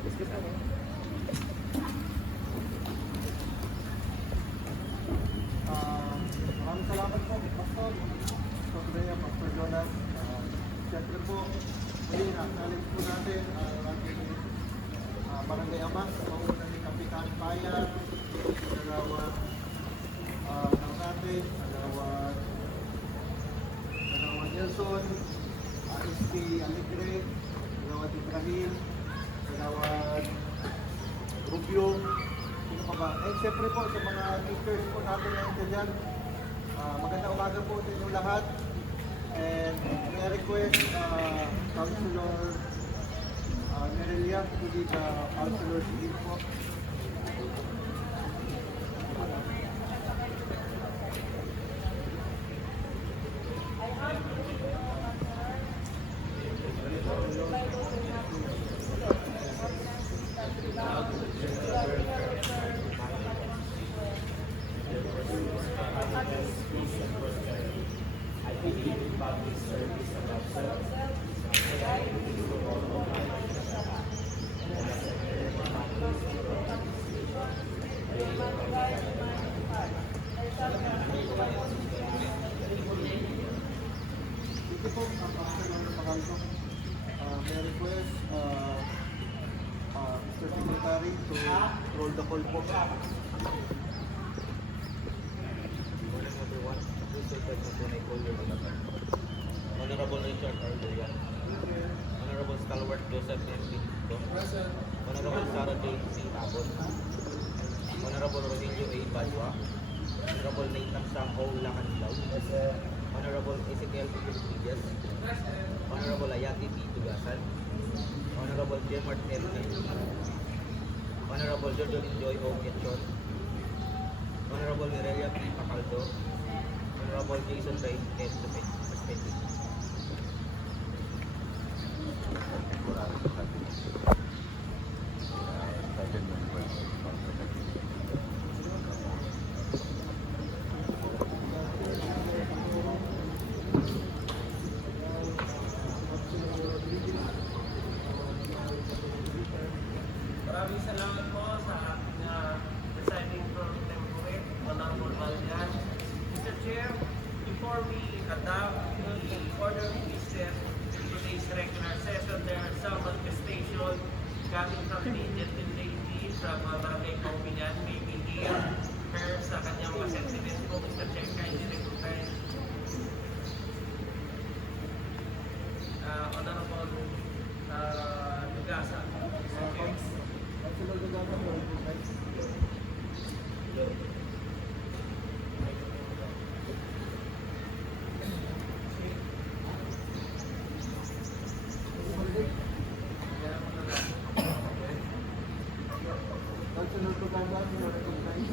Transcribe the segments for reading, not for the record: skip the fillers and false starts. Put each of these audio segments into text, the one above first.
Maraming salamat po, Pastor. Pastor Bea, Pastor Jonas. Siyempre po, muli na-acknowledge po natin ang ating Barangay Amas, sa mauna ni Kapitan Bayan, Nagawad ng natin, Nagawad Nelson, SP Alegre, Nagawad Ibrahim, Nagawad Rubio, sino pa ba? Eh, siyempre po sa mga teachers po natin ngayon dyan, magandang umaga po sa inyong lahat. And may request, Councilor Nerelia, to be the Councilor's Lead po. Ito po, ang Councilor ng Pagalto. May request, Mr. Secretary, to roll the call po. Honorable Richard R. Durian, Honorable Stalwart Joseph M. Pinto, Honorable Sarah Jane C. Abon, Honorable Rogelio A. Badwa, Honorable Nathan Samho Lacanlaw, Honorable Ezekiel P. Rodriguez, Honorable Ayati P. Tugasan, Honorable J. Martel Nancy, Honorable Jojo Joy O. Quezon, Honorable Mirelia P. Pacaldo, Honorable Jason Ray N. Perspective. Maraming salamat po sa ating presiding pro tempore, Honorable Valgan. Mr. Chair, before we adopt the order of business in today's regular session, there are some manifestation coming from the Gentle Lady from Barangay Kaumingan. May we hear her sa kanyang mga sentiments po, Mr. Chair, kindly recognize Honorable Tugasa. Mr. Chair. Councilor Dugasa po, recognize. Councilor Dugasa, recognize.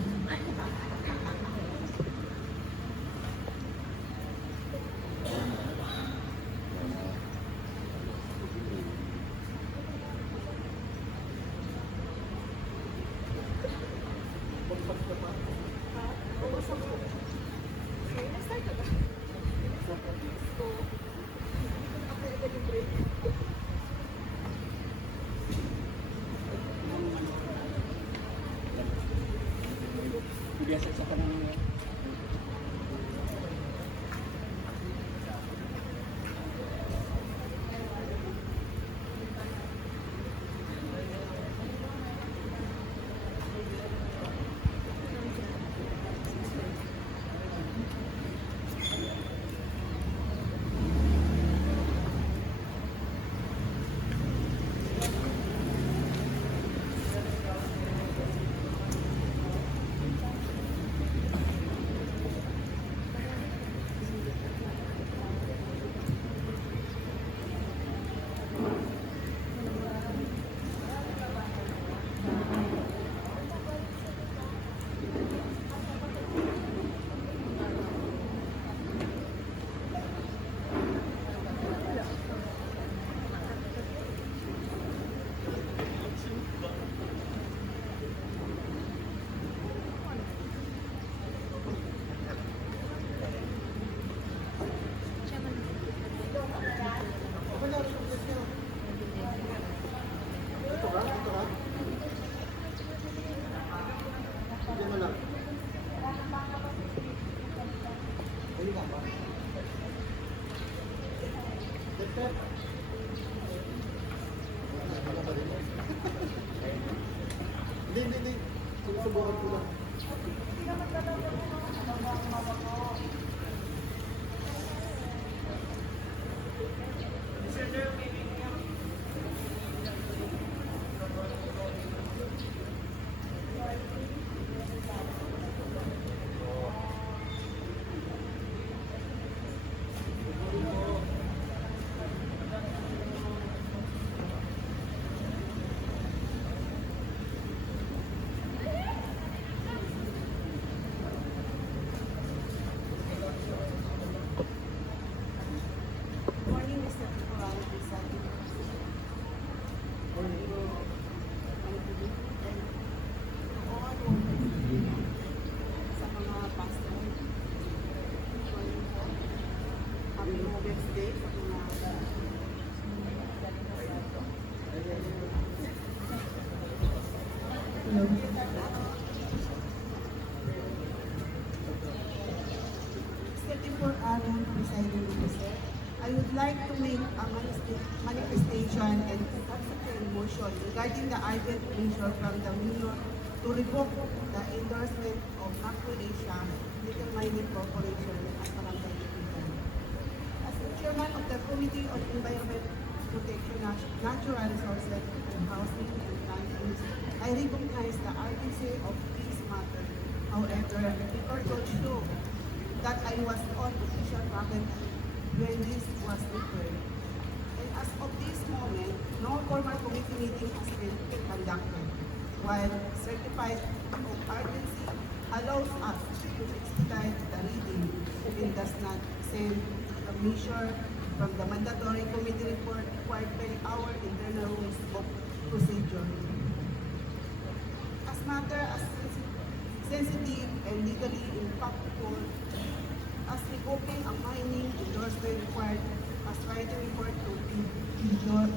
Sa mga pastor. Happy Mother's Day sa mga Aaron, presiding officer, I would like to make a manifestation and subsequent motion regarding the urgent measure from the mayor to revoke the endorsement of Macro Asia Nickel Mining Corporation at Barangay Lipitan. As the chairman of the Committee on Environment Protection, Natural Resources, Housing and Plannings, I recognize the urgency of this matter. However, the record will show that I was on official travel when this was declared. And as of this moment, no formal committee meeting has been conducted, while certified of urgency allows us to expedite the reading and does not send the measure from the mandatory committee report required by our internal rules of procedure. As matter as sensitive and legally impactful as revoking a mining endorsement required as writing report to ensure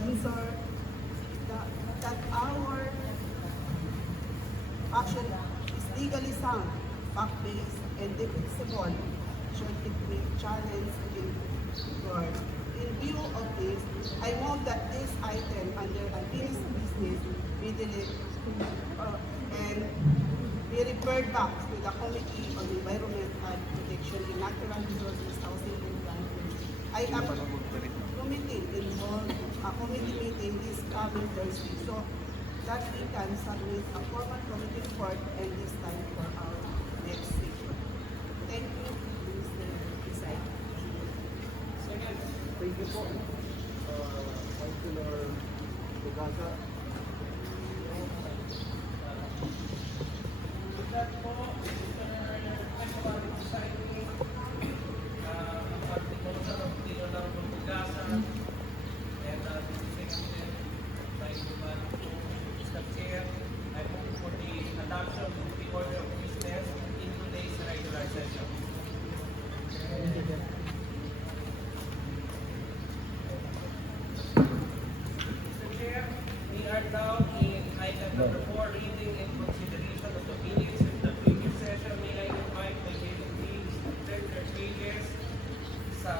that our action is legally sound, fact-based, and defensible should it be challenged in court. In view of this, I move that this item under unfinished business be deleted and be referred back to the Committee on Environment and Protection in Natural Resources, Housing and Planning. I am committee involved a committee meeting this coming Thursday so that we can submit a formal committee report and this time for our next session. Thank you, Mr. Isay. Thank you po, Councilor Tugasa. With that po, Mr. President, presiding, Article of the Honorable Pugasa, and the Secretary, Vice President, Mr. Chair, I move for the adoption of the order of business in today's regular session. Mr. Chair, we are now in item number 4, reading and consideration of the minutes of the previous session. May I invite the delegates to turn their pages sa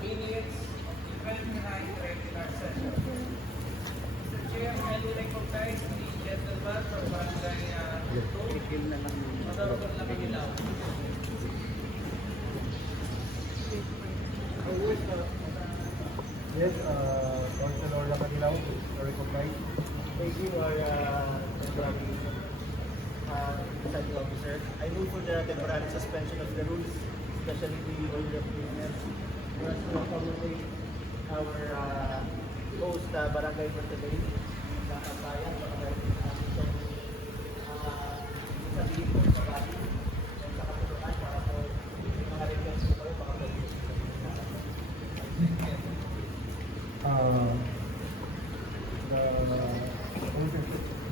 minutes of the 29th regular session. Mr. Chair, I will recognize the gentleman from Barangay Honorable Lakilaw. Yes, Councilor Lacanilao, recognized. Thank you, our temporary presiding officer. I move for the temporary suspension of the rules, especially the order of business, for us to accommodate our host, Barangay for today, sa kasayan, sa sabihin po sa bati, at sa katulungan para po mga request ko kayo, baka pwede.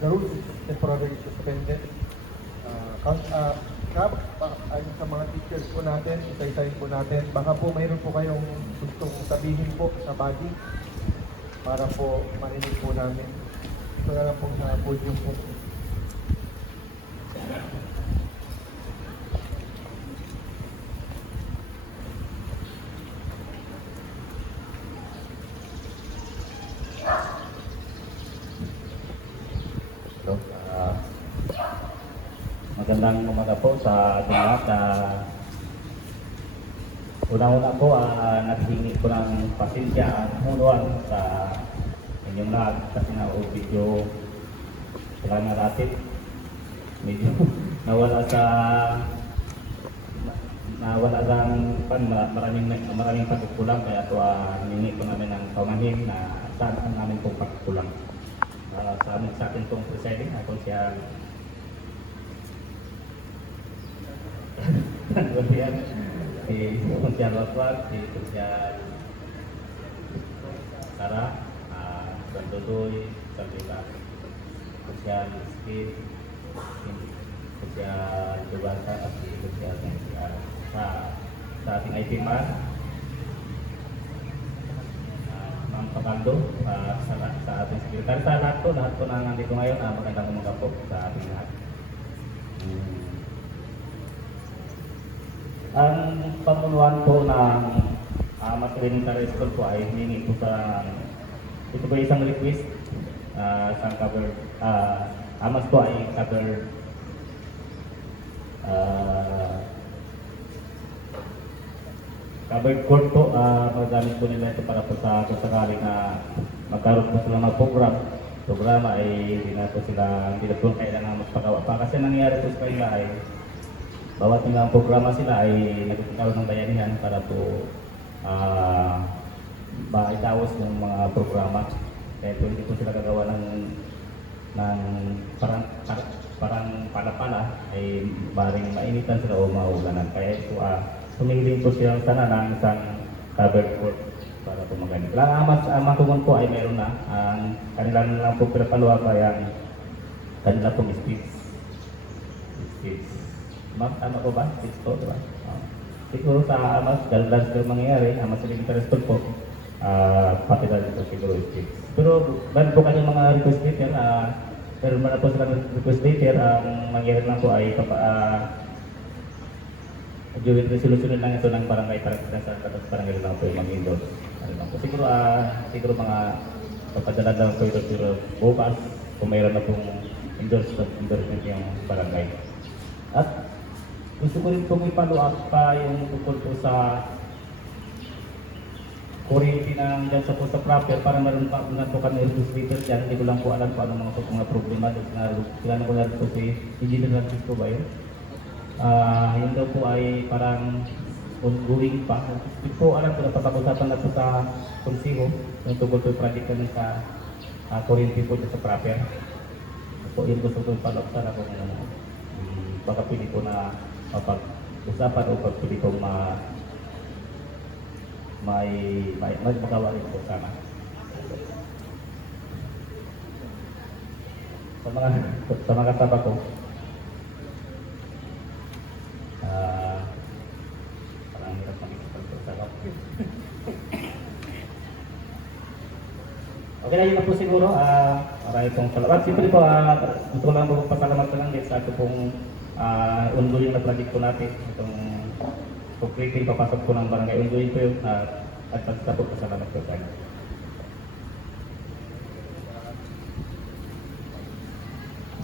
The rules is temporarily suspended. Kap, ayon sa mga teachers po natin, isa-isahin po natin. Baka po mayroon po kayong gustong sabihin po sa body para po marinig po namin. Ito na lang po sa podium po. So, magandang umaga po sa ating lahat. Una-una po, naghingi ko ng pasensya at huluan sa inyong lahat kasi na-video sila nga natin. Medyo nawala maraming pagkukulang kaya ito hiningi ko namin ng paumanhin na saan namin pong pagkukulang. Sa akin pong presiding, ako siya si Kunsya Lotwag, si Kunsya Sara, Dodoy, Salvita, Social Skid, Social Debata, at Social NCR. Sa ating IP man, Ma'am Pagando, sa ating sekretary, sa lahat po na nandito ngayon, magandang umaga po sa ating lahat. Ang pamunuan po ng Amas Elementary School po ay hiningi po sa ito po isang request sa cover Amas po ay cover covered court po. Magamit po nila ito para po sa kung sakali na magkaroon po sila ng programa ay hindi na po kailangan magpagawa pa kasi nangyayari po sa kanila ay bawat nilang programa sila ay nagkakaroon ng bayanihan para po maitawas yung mga programa. Kaya po hindi po sila gagawa ng parang pala-pala ay maring mainitan sila o maulanan. Kaya ito humihiling po silang sana ng isang covered court para po magaling. Ang matungon po ay meron na. Ang kanila na lang po pinapaluwa kaya kanila pong speech. Ma'am, tama po ba? Speech po, diba? Siguro sa Amas, dahil mangyayari, Amas Elementary School po, pati dahil po siguro speech. Pero meron po kanyang mga request letter, meron na po silang request letter, ang mangyayari lang po ay joint resolution lang ito ng barangay para sa barangay lang po yung mag-endorse. Siguro mga papadala lang po ito pero bukas kung mayroon na pong endorsement yung barangay. At gusto ko rin pong i-follow up pa yung tungkol po sa kuryente ng dyan sa po sa proper para meron pa po kami request letter dyan. Hindi ko lang po alam kung ano mga problema. Kailangan ko na po si Engineer Francisco ba yun? Yun daw po ay parang ongoing pa. Hindi po alam kung napapag-usapan na po sa konsiho yung tungkol po project kami sa kuryente po sa proper. So yun gusto ko follow up sana kung baka pili ko na mapag-usapan o pag pili kong may magawa rin po sana. Sa mga kasama ko, parang hirap mag-isipag-usap. Okay na yun na po siguro. Maraming pong salamat. Siyempre po, gusto ko lang po pasalamat ko lang din sa ito pong ongoing na project po natin. Itong completing papasok po ng barangay. Ongoing po yun at pagkita po pasalamat ko tayo.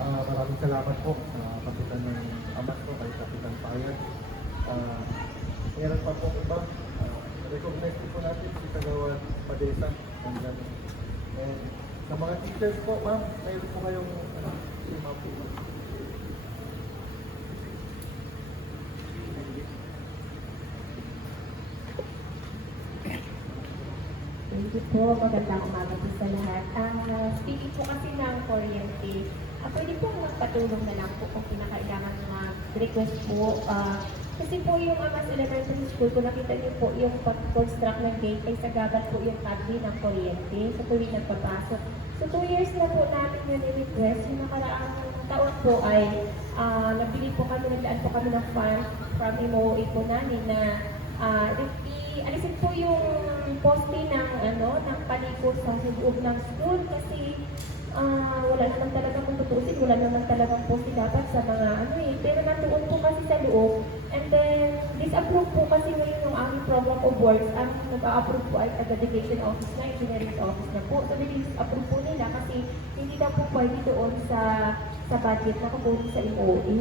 Maraming salamat po sa kapitan ng Amas po, kay Kapitan Payag. Meron pa po iba. Recognize po natin si Kagawad Padesa. And sa mga teachers po, ma'am, mayroon po kayong lima po. Thank you po. Magandang umaga po sa lahat. Speaking po kasi ng kuryente, pwede po magpatulong na lang po kung kinakailangan na request po. Kasi po yung Amas Elementary School, kung nakita niyo po yung pag-construct ng gate ay sagabat po yung cable ng kuryente sa tuwing nagpapasok. So 2 years na po namin yun i-request. Yung nakaraang taon po ay nagdaan po kami ng fund from MOA po namin na alisin po yung poste ng paliko sa loob ng school kasi wala naman talaga kung tutusin, wala naman talagang poste dapat sa mga pero natuon po kasi sa loob. And then, disapprove po kasi ngayon yung aming program of works. Ang nag-a-approve po ay Education Office na, Engineering Office na po. So, disapprove po nila kasi hindi daw po pwede doon sa budget na kukunin sa MOA.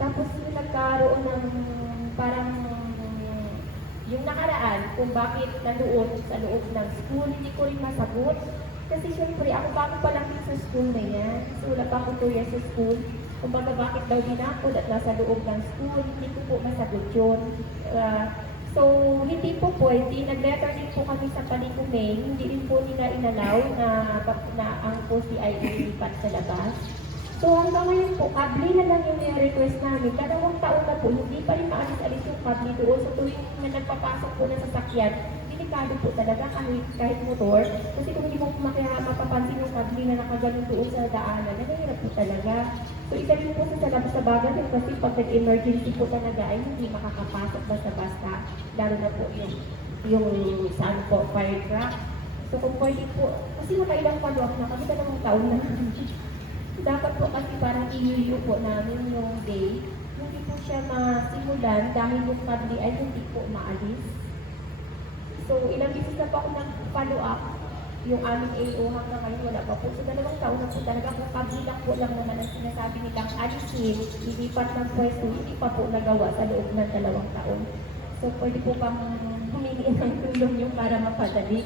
Tapos, yung nagkaroon ng parang yung nakaraan kung bakit nandoon sa loob ng school, hindi ko rin masagot. Kasi syempre, ako bago pa lang sa school na yan. So, wala pa akong 2 years sa school. Kung bakit daw din ako at nasa loob ng school, hindi ko po masagot yun. So, hindi po pwede. Nag-letter din po kami sa Paliko Mail. Hindi rin po nila inalaw na ang poste ay ilipat sa labas. So, hanggang ngayon po, kable na lang yung request namin. Dalawang taon na po, hindi pa rin maalis-alis yung kable doon. So, tuwing na nagpapasok po ng sasakyan, delikado po talaga kahit motor. Kasi kung hindi mo mapapansin yung kable na nakaganon doon sa daanan, nahihirap po talaga. So isa rin po sa bagay din kasi pag nag-emergency po talaga ay hindi makakapasok basta-basta. Lalo na po yung saan po, fire truck. So kung pwede po, kasi nakailang follow-up na kami, 2 taon na. Dapat po kasi parang i-review po namin yung day. Hindi po siya masimulan dahil yung kable ay hindi po maalis. So ilang beses na po ako nag-follow up yung aming AO hanggang ngayon wala pa po. So 2 taon na po talaga kung kabilang po lang naman ang sinasabi nilang alisin, ilipat ng pwesto, hindi pa po nagawa sa loob ng 2 taon. So pwede po bang humingi ng tulong yung para mapadali?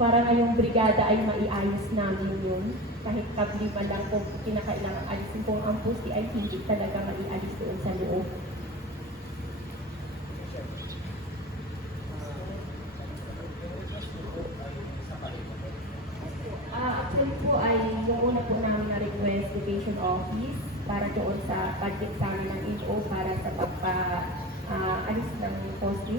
Para ngayong brigada ay maiayos namin yun. Kahit kabliman lang kung kinakailangan alisin kung ang poste ay hindi talaga maialis doon sa loob. Actually po ay yung una po namin na request location office para doon sa pag-examine ng HO para sa pagpa-alis ng poste.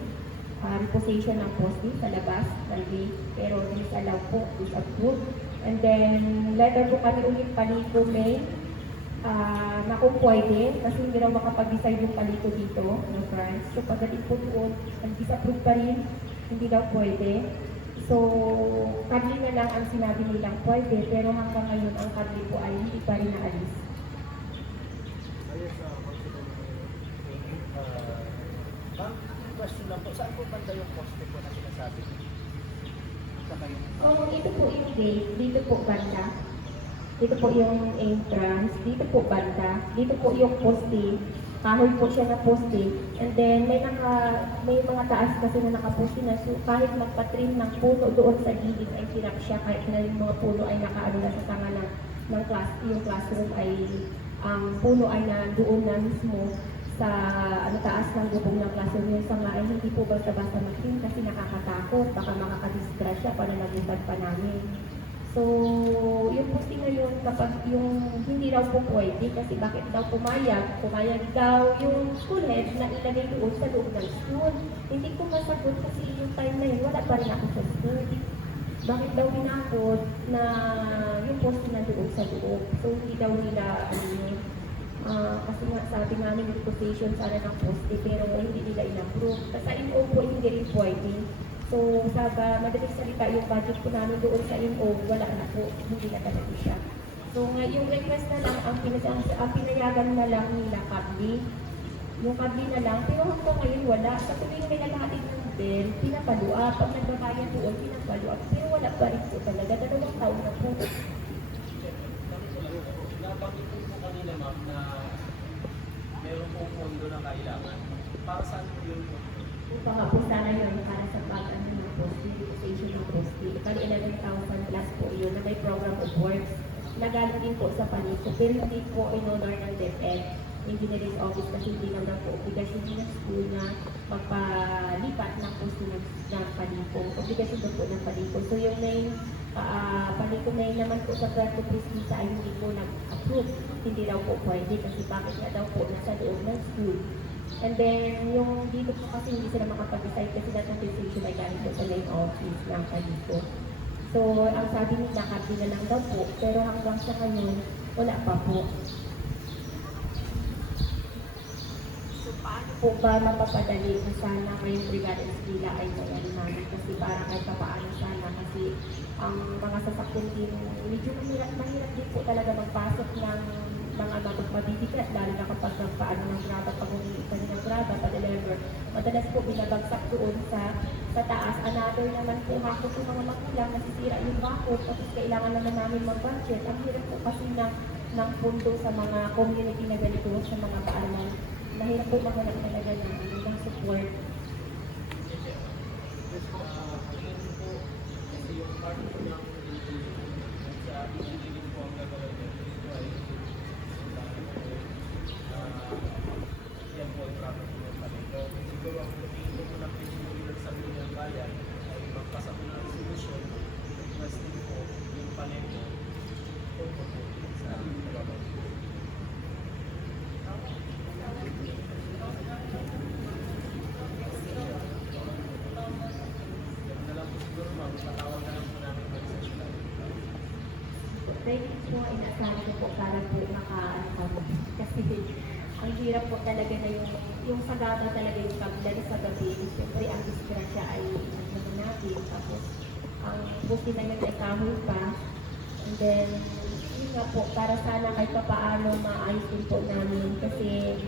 Reposition ng poste sa labas ng gate, pero disallow po, disapproved. And then, letter po kami ulit Paliko May, na kung pwede, kasi hindi raw makapag-decide yung Paliko dito, no France. So, pagdating po doon, disapprove pa rin, hindi daw pwede. So, kabli na lang ang sinabi nilang pwede, pero hanggang ngayon ang kabli po ay hindi pa rin naalis. Ayos, ma'am, question lang po, saan po banda yung poste po na sinasabi? Saka yung... Ito po yung gate, dito po banda. Dito po yung entrance, dito po banda, dito po yung poste. Kahoy po siya na poste. And then may mga taas kasi na nakaposte na. So kahit magpatrim ng puno doon sa gilid ay hirap siya kahit na yung mga puno ay nakaano na sa tanga ng class. Yung classroom ay ang puno ay na doon na mismo sa taas ng bubong ng classroom. Yung sanga ay hindi po basta-basta matrim kasi nakakatakot. Baka makakadistra siya para nagipad pa namin. So, yung poste ngayon, kapag yung hindi raw po pwede, kasi bakit daw pumayag daw yung school head na ilagay doon sa loob ng school. Hindi ko masagot kasi yung time na yun, wala pa rin ako sa school. Bakit daw hinakot na yung poste na doon sa loob? So, hindi daw nila, kasi nga sabi nga ni position sana ng poste, pero hindi nila in-approve. Kasi sa INO po, hindi rin pwede. So, sa madaling salita, yung budget po namin doon sa INO, wala na po, hindi na talaga siya. So, yung request na lang, ang pinayagan na lang nila kabli. Yung kabli na lang, pero hanggang ngayon wala. Sa tuwing may naghahatid ng bill, pinapaluap. Pag nagbabayad doon, pinapaluap. Pero wala pa rin po talaga. 2 taon na po. Nabanggit po kanina, ma'am, na meron pong pondo na kailangan. Para saan po yun po? Baka po sana yun para sa pag-ano ng poste, utilization ng poste. Kali 11,000 plus po yun na may program of works. Nagaling din po sa Paliko, pero hindi po in-honor ng DepEd, Engineering Office, kasi hindi lang po obligasyon ng school na magpalipat ng poste ng Paliko. Obligasyon doon po ng Paliko. So yung main Paliko na naman po sa Puerto Princesa ay hindi po nag-approve. Hindi daw po pwede kasi bakit nga daw po nasa loob ng school. And then, yung dito po kasi hindi sila makapag-decide kasi lahat ng decision ay galing po sa main office ng Paliko. So, ang sabi nila, kabli na lang daw po, pero hanggang sa ngayon, wala pa po. So, paano po ba mapapadali kung sana ngayong Brigada Eskwela ay mayari namin? Kasi para kahit paano sana, kasi ang mga sasakyan din, medyo mahirap din po talaga magpasok ng mga mabibigat, lalo na kapag nagpaano ng graba, pag umiipan ng graba, pa-deliver. Madalas po binabagsak doon sa taas. Another naman po, hako po mga magulang, nasisira yung bakod, tapos kailangan naman namin mag-budget. Ang hirap po kasi ng pundo sa mga community na ganito, sa mga paanan. Mahirap po maghanap talaga ng support. Kasi yung part po ng sa iligin po ang gagawin dito ay yan po ang property ng Paliko. Siguro ang tingin ko na pinili sa ng bayan ay magpasa po ng resolution, requesting po yung Paliko po sa trabaho. Yan na lang po, inaasahan ko po para po kasi ang hirap po talaga na yung sagaba talaga yung paglaro sa gabi. Siyempre, ang disgrasya ay naman natin. Tapos, ang buti na yun ay kahoy pa. And then, yun nga po, para sana kahit pa paano maayos din po namin. Kasi,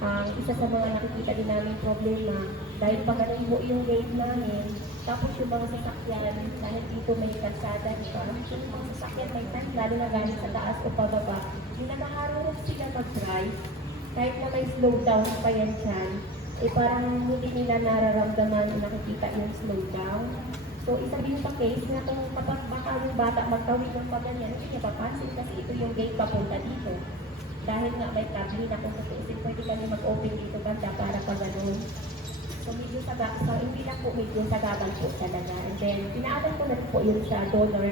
ang isa sa mga nakikita din namin problema, dahil pa ganun po yung gate namin, tapos yung mga sasakyan, dahil dito may kalsada, di ba? Yung mga sasakyan may time, lalo na galing sa taas o pababa, yung nakaharap sila mag-drive, kahit na may slowdown pa yan dyan, eh parang hindi nila nararamdaman na nakikita yung slowdown. So, isa din sa case na kung kapag baka yung bata magtawid ng paganyan, hindi niya papansin kasi ito yung gate papunta dito. Dahil nga may tabli na kung tutusin, pwede kami mag-open dito banda para pa ganun. So, medyo so, hindi lang po medyo sagabal po talaga. And then, pinaalam ko na po yun sa donor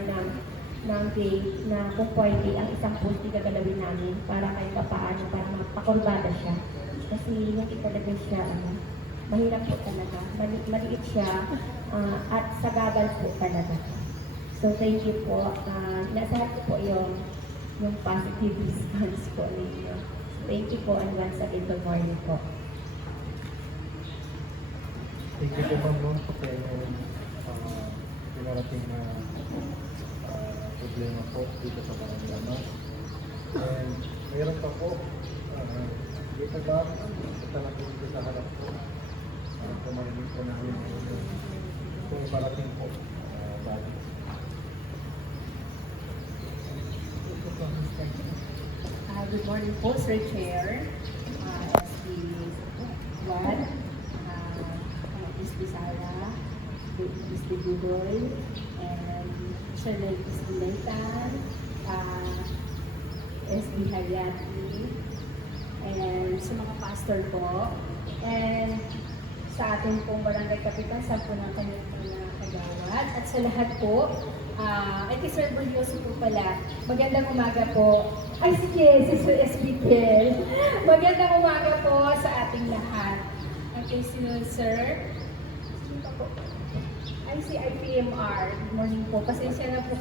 ng gate na kung pwede ang isang post gagalawin namin para kahit paano para mapakurbada siya. Kasi hindi talaga siya, mahirap po talaga. Maliit siya at sagabal po talaga. So, thank you po. Inasahan ko po yung positive response po ninyo. Thank you po and once again, good morning po. Thank you po, Ma'am, sa pinarating na problema po dito sa Barangay. And mayroon pa po, dito ba, ito na po dito sa harap po. Kumainin po namin kung parating po dati. Good morning po, Sir Chair, SB Juan, SB Sara, SB Budoy, and Sherlyn SB Leitan, SB Hayati, and sa mga pastor po, and sa ating pong barangay kapitan, sa po ng kanyang kagawad, at sa lahat po, ay kay Sir Berlioso po pala, magandang umaga po. Ay sige, si Sir SB Kel. Magandang umaga po sa ating lahat. Okay, Sir. Sino pa po? Ay si IPMR. Good morning po. Pasensya na po.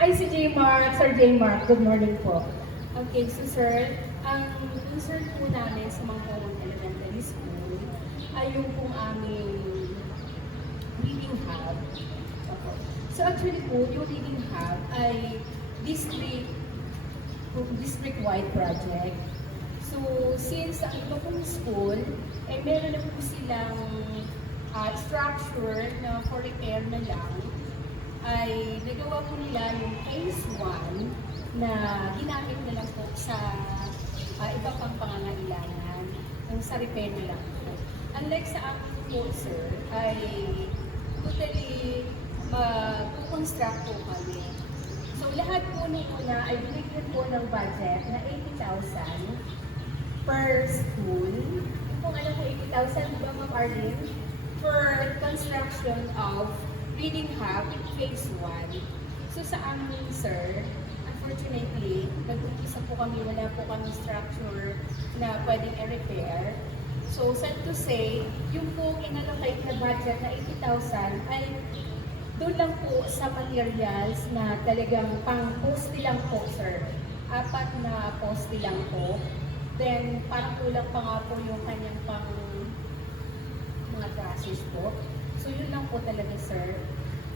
Ay si J. Mark. Sir J. Mark. Good morning po. Okay, so Sir, ang concern po namin sa mga elementary school ay yung pong aming reading hub. So actually po, yung reading hub ay district-wide project. So since ang iba pong school, eh meron na po silang structure na for repair na lang, ay nagawa po nila yung phase 1 na ginamit na lang po sa iba pang pangangailangan, yung sa repair na lang po. Unlike sa amin po, sir, ay totally mag-construct po kami. So lahat po nung una ay binigyan po ng budget na 80,000 per school. Kung alam po 80,000 ba, Ma'am Arlene? For construction of reading hub phase 1. So sa amin, sir, unfortunately, nag-umpisa po kami, wala po kami structure na pwedeng i-repair. So sad to say, yung po inallocate na budget na 80,000 ay doon lang po sa materials na talagang pang-poste lang po, sir. 4 na poste lang po. Then, parang kulang pa nga po yung kanyang pang mga trusses po. So, yun lang po talaga, sir.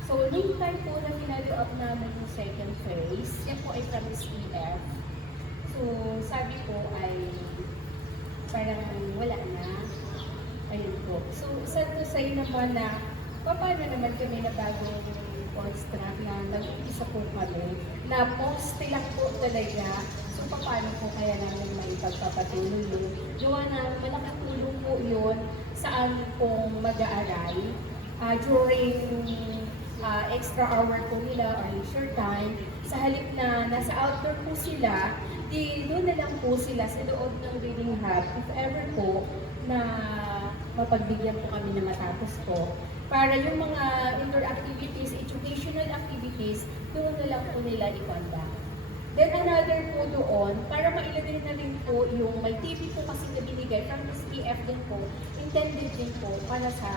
So, nung time po na finalo up namin yung second phase, yan po ay from SPF. So, sabi ko ay parang wala na. Ayun po. So, sad to say naman na paano naman kami na bagong construct na nag-isa po kami na poste lang po talaga. So, paano po kaya namin may pagpapatuloy yun? Gawa na malaking tulong po yun sa amin pong mag-aaral during extra hour po nila or leisure time. Sa halip na nasa outdoor po sila, di doon na lang po sila sa loob ng reading hub if ever po na mapagbigyan po kami na matapos po. Para yung mga indoor activities, educational activities, doon na lang po nila i-conduct. Then another po doon, para mailagay na rin po yung may TV po kasi na binigay from SPF din po, intended din po para sa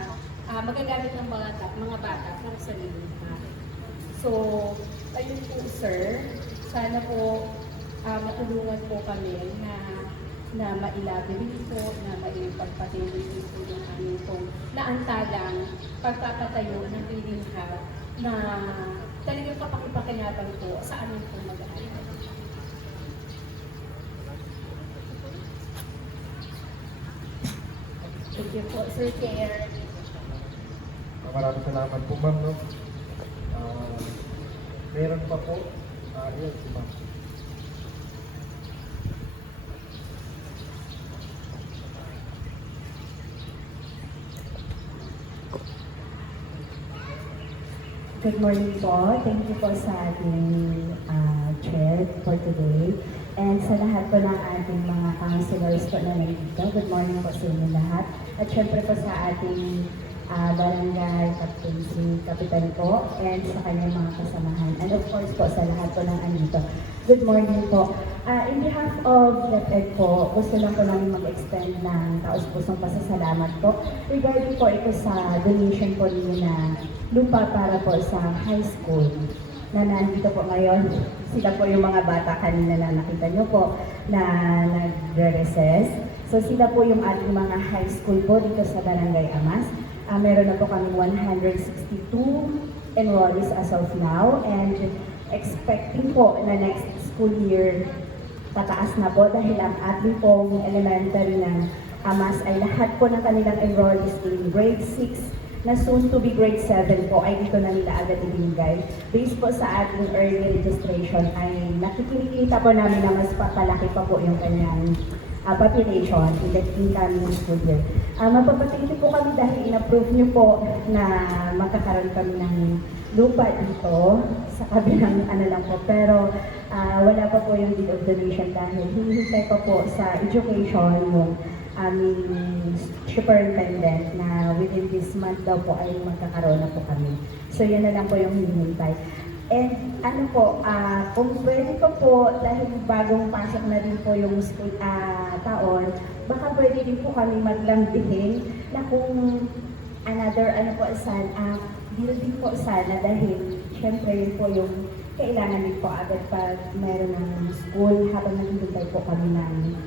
magagamit ng mga bata para sa reading hub. So, ayun po sir, sana po matulungan po kami na mailabiri po, na maipagpatuloy din po yung aming pong naantalang pagpapatayo ng reading hub na talagang kapakipakinabang po sa aming pong mag-aaral. Thank you po, Sir Chair. Maraming salamat po, ma'am. No? Meron pa po. Yun, si ma'am. Good morning po. Thank you po sa ating chair for today. And sa lahat po ng ating mga counselors po na nandito, good morning po sa inyo lahat. At syempre po sa ating barangay captain, si Kapitan po, and sa kanyang mga kasamahan. And of course po sa lahat po ng andito. Good morning po. In behalf of DepEd po, gusto lang po namin mag-extend ng taos-pusong pasasalamat po regarding po ito sa donation po ninyo na lupa para po sa high school na nandito po ngayon. Sila po yung mga bata kanina na nakita nyo po na nagre-recess. So sila po yung ating mga high school po dito sa Barangay Amas. Meron na po kami 162 enrollees as of now, and expecting po na next school year tataas na po dahil ang ating pong elementary na Amas ay lahat po ng kanilang enrollees in grade 6 na soon to be grade 7 po ay dito na nila agad ibinigay. Based po sa ating early registration ay nakikita po namin na mas papalaki pa po yung kanyang population in the incoming school year. Mapapatingin po kami dahil in-approve niyo po na magkakaroon kami ng lupa dito sa kabilang lang po. Pero wala pa po yung deed of donation dahil hinihintay pa po sa education yung aming superintendent na within this month daw po ay magkakaroon na po kami. So yan na lang po yung hinihintay. And kung pwede pa po, dahil bagong pasok na din po yung school taon, baka pwede din po kami maglambihin na kung another building po sana dahil syempre yun po yung kailangan din po agad pag meron ng school habang naghihintay po kami ng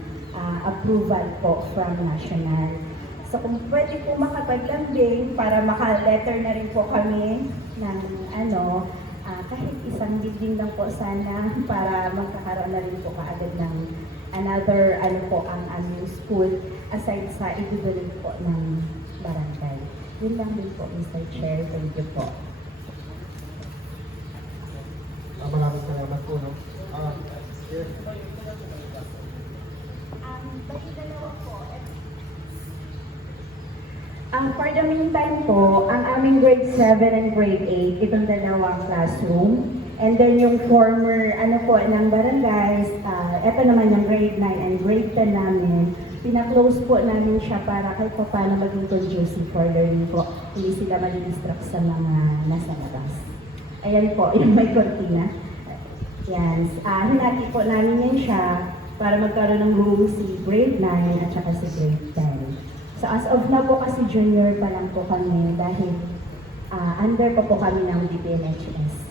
approval po from national. So kung pwede po makapaglambing para maka-letter na rin po kami ng kahit isang building lang po sana para magkakaroon na rin po kaagad ng another ang aming school aside sa ibibigay po ng barangay. Yun lang din po, Mr. Chair. Thank you po. Maraming salamat po, no? Yes. Bali dalawa po. For the meantime po, ang aming grade 7 and grade 8, itong dalawang classroom. And then yung former, ng barangays, ito naman yung grade 9 and grade 10 namin, pina-close po namin siya para kahit pa paano maging conducive for learning po. Hindi sila mag-instruct sa mga nasa labas. Ayan po, yung may cortina. Yan. Hinati po namin yan siya para magkaroon ng room si grade 9 at saka si grade 10. So as of now po kasi junior pa lang po kami dahil under pa po kami ng DPNHS.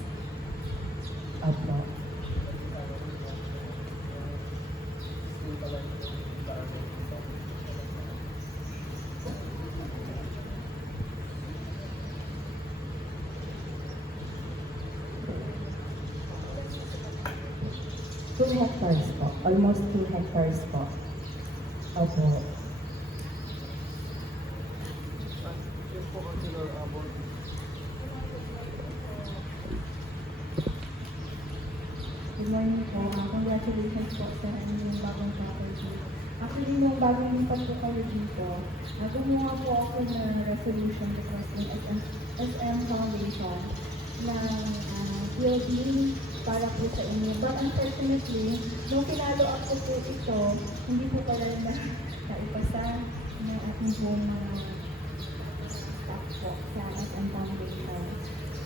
Opo. Two hectares po. Almost 2 hectares po. Opo. Yes po, Councilor Abon. Good morning po. Congratulations po sa inyong bagong faculty. Actually, nung bagong lipat po kayo dito, gumawa po ako ng resolution request ng SM Foundation ng building para po sa inyo. But unfortunately, nung pinalo up ko po ito, hindi po pala na naipasa ng ating buong mga staff po sa SM Foundation.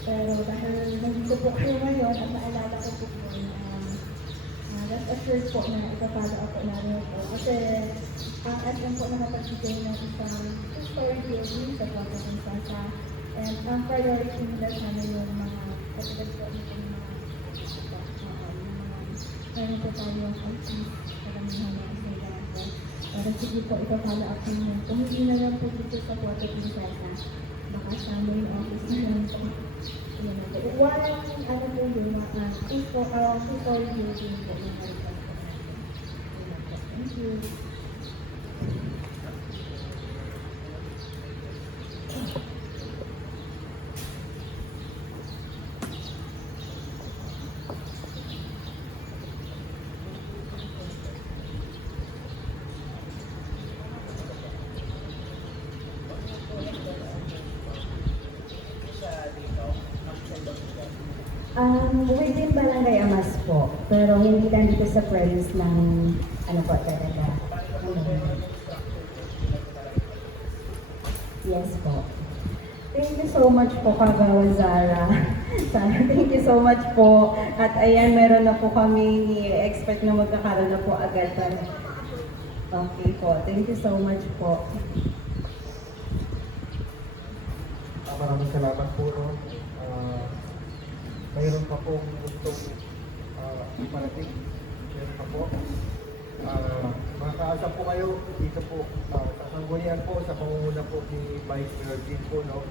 Pero dahil nandito po kayo ngayon at naalala ko po rest assured po na ipapalo ako namin po. Kasi ang SM po nakapagbigay ng isang two-story building sa Province Sasa. And ang priority nila sana yung mga katulad po ng mga meron po tayong IT, karamihan na estudyante. Pero sige po, ipapala up naman po. Hindi na lang po dito sa Puerto Princesa. Baka sa main office na lang po. Yan na po. Ano po yun, two-story building po yung request po natin. Yan po. Thank you. Within Barangay Amas po, pero hindi lang dito sa premise ng ano po talaga. Yes po. Thank you so much po, Kagawa Zara. Thank you so much po. At ayan, meron na po kami expect na magkakaroon na po agad. Okay po. Thank you so much po. Maraming salamat po, no? Mayroon pa pong gustong iparating. Mayroon pa po. Makakaasa po kayo dito po sa Sanggunian po, sa pangunguna po ni Vice Mayor Jean po, no?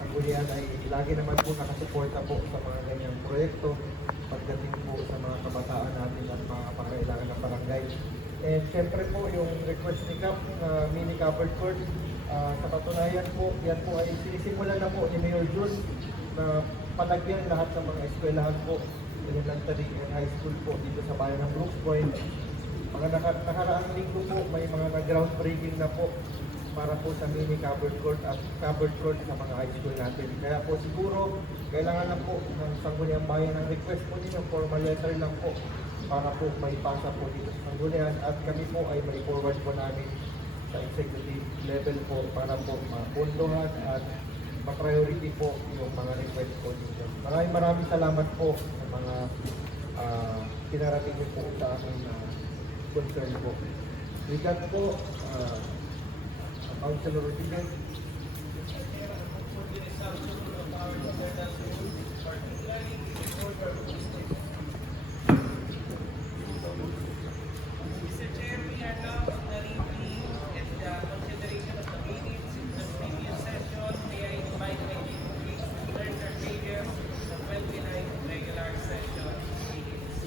Sanggunian ay lagi naman po nakasuporta po sa mga ganyang proyekto pagdating po sa mga kabataan natin at mga pangailangan ng barangay. And syempre po yung request ni Cap na mini covered court, sa patunayan po, yan po ay sinisimulan na po ni Mayor Jun na palagyan lahat ng mga eskwelahan po, elementary and high school po dito sa bayan ng Brooks Point. Mga nakaraang linggo po, may mga groundbreaking na po para po sa mini covered court at covered court sa mga high school natin. Kaya po siguro, kailangan na po ng Sangguniang Bayan ng request po ninyo, formal letter lang po para po may pasa po dito sa Sanggunian at kami po ay may forward po namin sa executive level po para po mapunduhan at ma-priority po yung mga request po dito. Maraming salamat po sa mga pinarating niyo po sa aming concern po. With that po, Councilor Rodriguez. Mr. Chair, we are now in the review and the consideration of the minutes in the previous session. May I invite my colleagues to turn their pages to the 29th regular session minutes.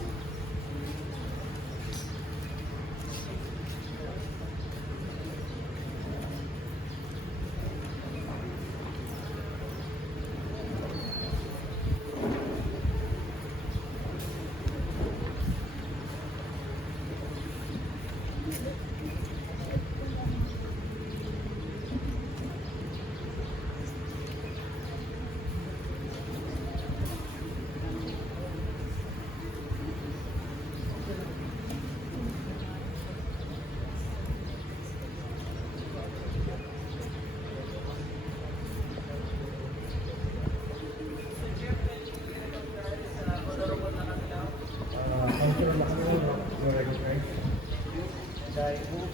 Councilor Lacano, you're recognized. And I move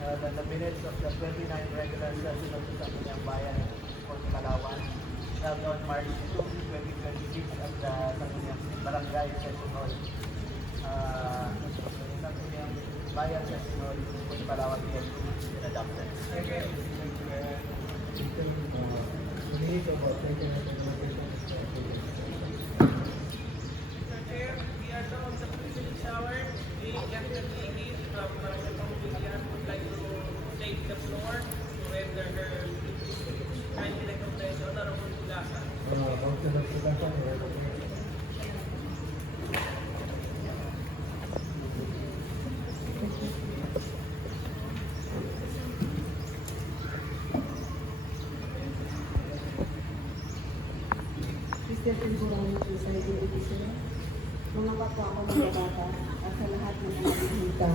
that the minutes of the 29th regular session of the Sangguniang Bayan for Palawan held on March 2, 2026 at the Sangguniang Barangay Session Hall. Sangguniang Bayan Session Hall for Palawan PNP is adopted. Mr. Chair, we are now on the privilege hour. We get the ladies from Barangay Pambilyan would like to take the floor to render her kindly recognize Honorable Pulasa. Councilor Pulasa, you're recognized. Mr. Pingurong, Presiding Officer, mga kapwa ko mga bata, at sa lahat ng mga bisita.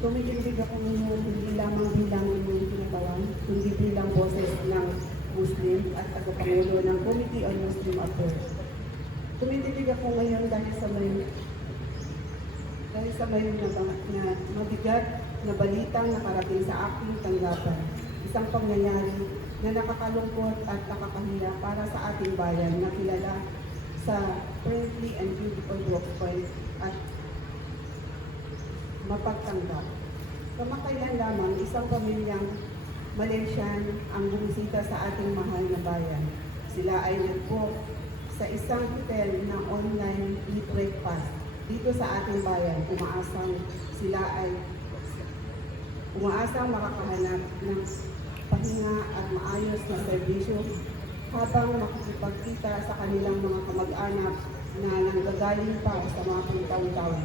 Tumikilig ako ngayon hindi lamang bilang inyong kinatawan, kundi bilang boses ng Muslim at tagapangulo ng Committee on Muslim Affairs. Tumikilig ako ngayon dahil sa may na mabigat na balitang nakarating sa aking tanggapan. Isang pangyayari na nakakalungkot at nakakahiya para sa ating bayan na kilala sa friendly and beautiful Brooks Point at mapagtanggap. Kamakailan lamang isang pamilyang Malaysian ang bumisita sa ating mahal na bayan. Sila ay nagbook sa isang hotel na online breakfast dito sa ating bayan. Umaasang makakahanap ng pahinga at maayos na serbisyo habang makikipagkita sa kanilang mga kamag-anak na nanggagaling pa sa mga pangtaon-taon.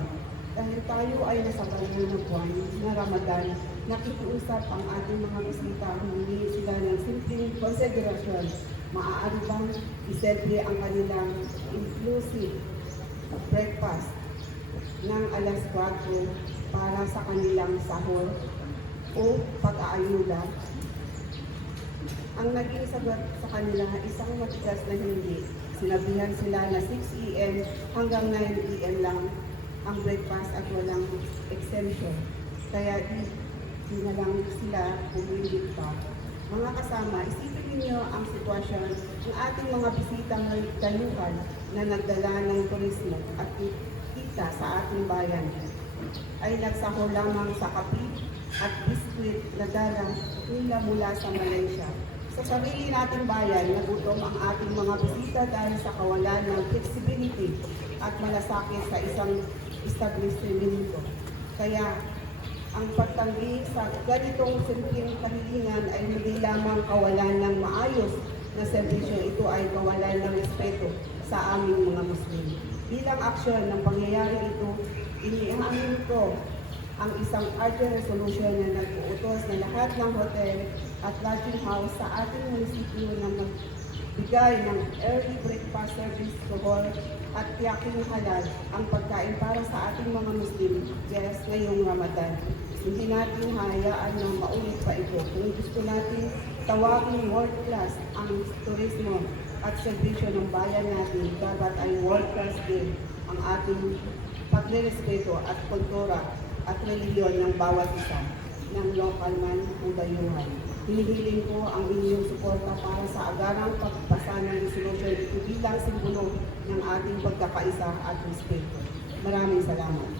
Dahil tayo ay nasa banal na buwan na Ramadan, nakikiusap ang ating mga bisita, humingi sila ng simpleng konsiderasyon. Maaari bang isebre ang kanilang inclusive breakfast ng alas 4 para sa kanilang sahur o pag-aayuda? Ang naging sagot sa kanila isang matigas na hindi. Sinabihan sila na 6 AM hanggang 9 AM lang ang breakfast at walang exemption. Kaya di na lang sila bumili pa. Mga kasama, isipin ninyo ang sitwasyon ng ating mga bisitang taluhan na nagdala ng turismo at kita sa ating bayan ay nagsahol lamang sa kape at biskwit na dala nila mula sa Malaysia. Sa sarili nating bayan, nagutom ang ating mga bisita dahil sa kawalan ng flexibility at malasakit sa isang establishmento. Kaya ang pagtanggi sa ganitong simpleng kahilingan ay hindi lamang kawalan ng maayos na serbisyo, ito ay kawalan ng respeto sa aming mga Muslim. Bilang aksyon ng pangyayari ito, inihamin ko ang isang urgent resolution na nag-uutos na lahat ng hotel at lodging house sa ating munisipyo na magbigay ng early breakfast service to all at tiyaking halal ang pagkain para sa ating mga Muslim guests ngayong Ramadan. Hindi natin hayaan na maulit pa ito. Kung gusto natin tawagin world class ang turismo at serbisyo ng bayan natin, dapat ay world class din ang ating pagre-respeto at kultura at reliyon ng bawat isa ng lokal man o dayuhan. Hinihiling ko ang inyong suporta para sa agarang pagpasa ng resolution ito bilang simbolo ng ating pagkakaisa at respeto. Maraming salamat.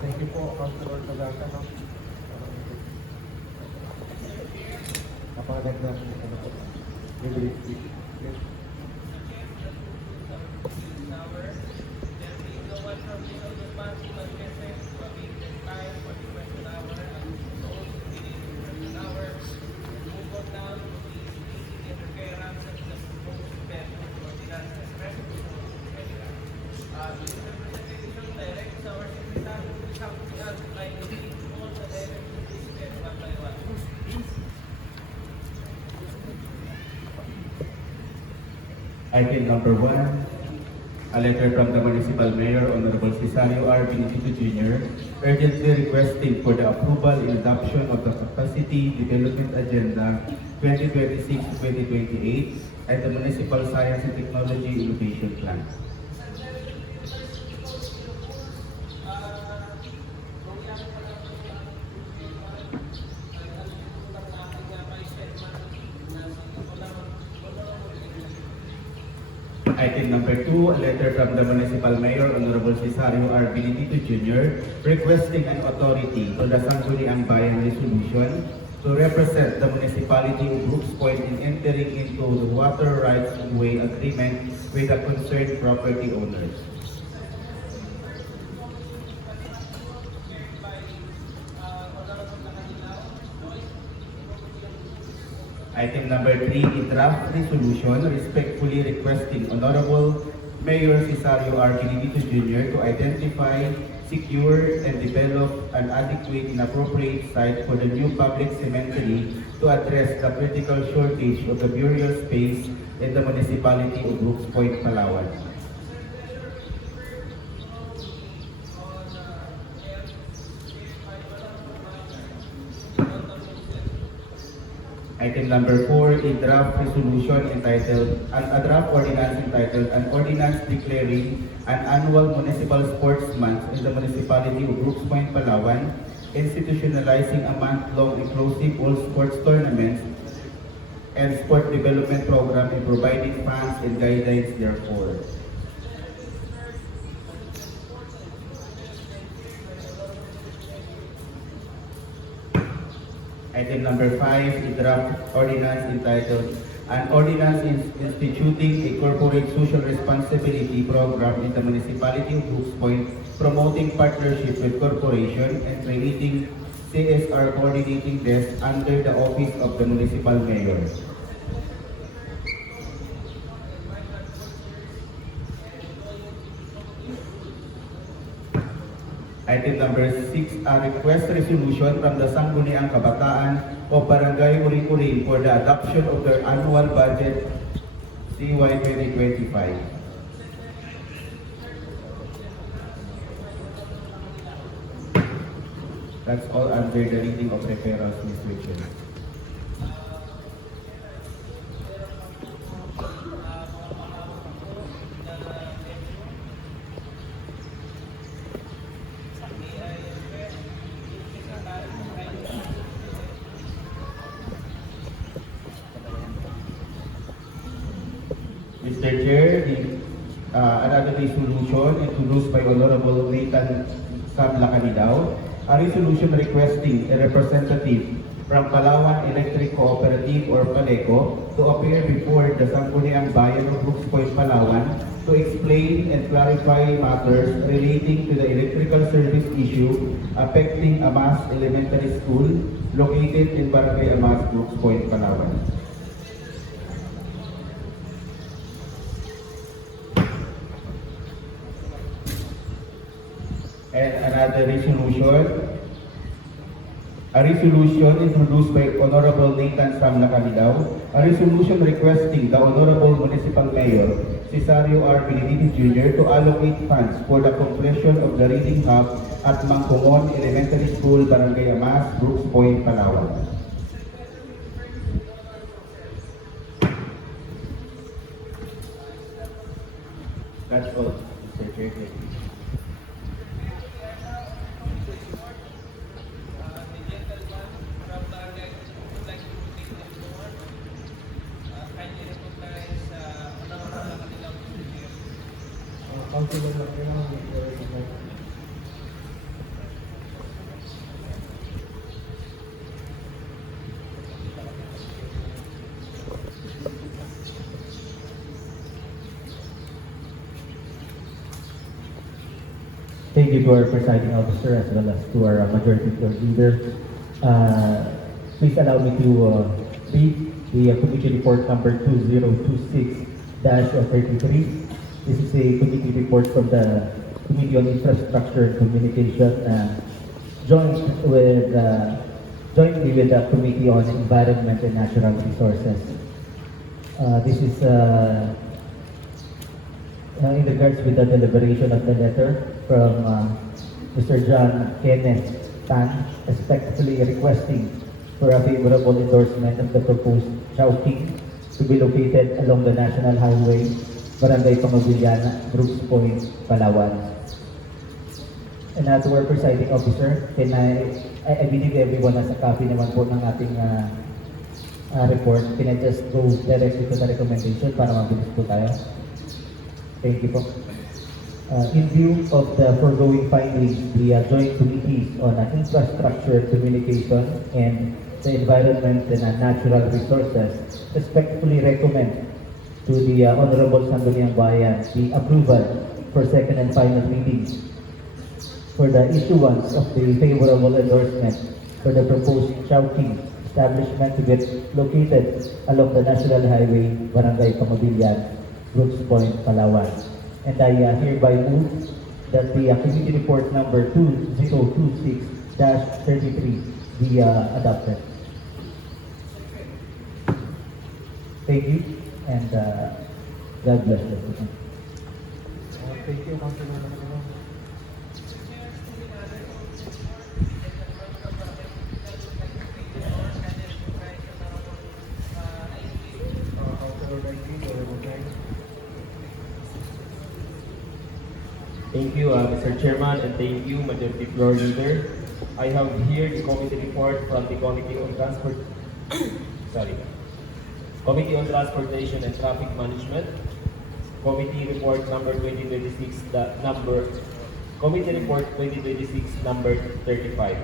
Thank you po, Councilor Tagata. No? Napakaganda po. Very speech. Yes. Item number 1, a letter from the Municipal Mayor, Honorable Cesario R. Benitito Jr., urgently requesting for the approval and adoption of the Capacity Development Agenda 2026-2028 at the Municipal Science and Technology Innovation Plan. Item number 2, a letter from the Municipal Mayor, Honorable Cesario R. Benitito Jr., requesting an authority to the Sangguniang Bayan Resolution to represent the municipality of Brooks Point in entering into the water rights of way agreement with the concerned property owners. Item number 3, a draft resolution respectfully requesting Honorable Mayor Cesario R. Benitito Jr. to identify, secure, and develop an adequate and appropriate site for the new public cemetery to address the critical shortage of the burial space in the municipality of Brooks Point, Palawan. Item number 4, a draft resolution entitled, a draft ordinance entitled, an ordinance declaring an annual municipal sports month in the municipality of Brooks Point, Palawan, institutionalizing a month-long inclusive all sports tournaments and sport development program and providing funds and guidelines therefore. Item number 5, a draft ordinance entitled An Ordinance Instituting a Corporate Social Responsibility Program in the Municipality of Brooks Point, promoting partnership with corporation and creating CSR coordinating desk under the office of the municipal mayor. Item number 6, a request resolution from the Sangguniang Kabataan o Barangay Uri-Uri for the adoption of their annual budget CY 2025. That's all under the reading of referrals, Ms. Rachel. Mr. Chair, another resolution introduced by Honorable Nathan Sam Lacanidao, a resolution requesting a representative from Palawan Electric Cooperative or PALECO to appear before the Sangguniang Bayan of Brooks Point, Palawan to explain and clarify matters relating to the electrical service issue affecting Amas Elementary School located in Barangay Amas, Brooks Point, Palawan. And another resolution, a resolution introduced by Honorable Nathan Sam Lacanidao, a resolution requesting the Honorable Municipal Mayor Cesario R. Benedito Jr. to allocate funds for the completion of the reading hub at Mangkungon Elementary School, Barangay Amas, Brooks Point, Palawan. That's all, Mr. Chair. Councilor Lacuna, Thank you to our presiding officer as well as to our majority floor leader. Please allow me to read the committee report number 2026-33. This is a committee report from the Committee on Infrastructure and Communication, jointly with the Committee on Environment and Natural Resources. This is in regards with the deliberation of the letter from Mr. John Kenneth Tan, respectfully requesting for a favorable endorsement of the proposed Chowking to be located along the National Highway, Barangay Pamaguiliana, Brooks Point, Palawan. And to our presiding officer, can I believe everyone has a copy naman po ng ating report. Can I just go directly to the recommendation para mabilis po tayo? Thank you po. In view of the foregoing findings, the Joint Committees on Infrastructure, Communication, and the Environment and Natural Resources respectfully recommend to the Honorable Sangguniang Bayan the approval for second and final reading for the issuance of the favorable endorsement for the proposed Chowking establishment to get located along the National Highway, Barangay Pamaguilian, Brooks Point, Palawan. And I hereby move that the committee report number 2026-33 be adopted. Thank you, and God bless you. thank you, Councilor Lacuna. Councilor Rankin, Honorable Chair. Thank you, Mr. Chairman, and thank you, Majority Floor Leader. I have here the committee report from the Committee on Committee on Transportation and Traffic Management. Committee report number 2026, Committee report 2026 number 35.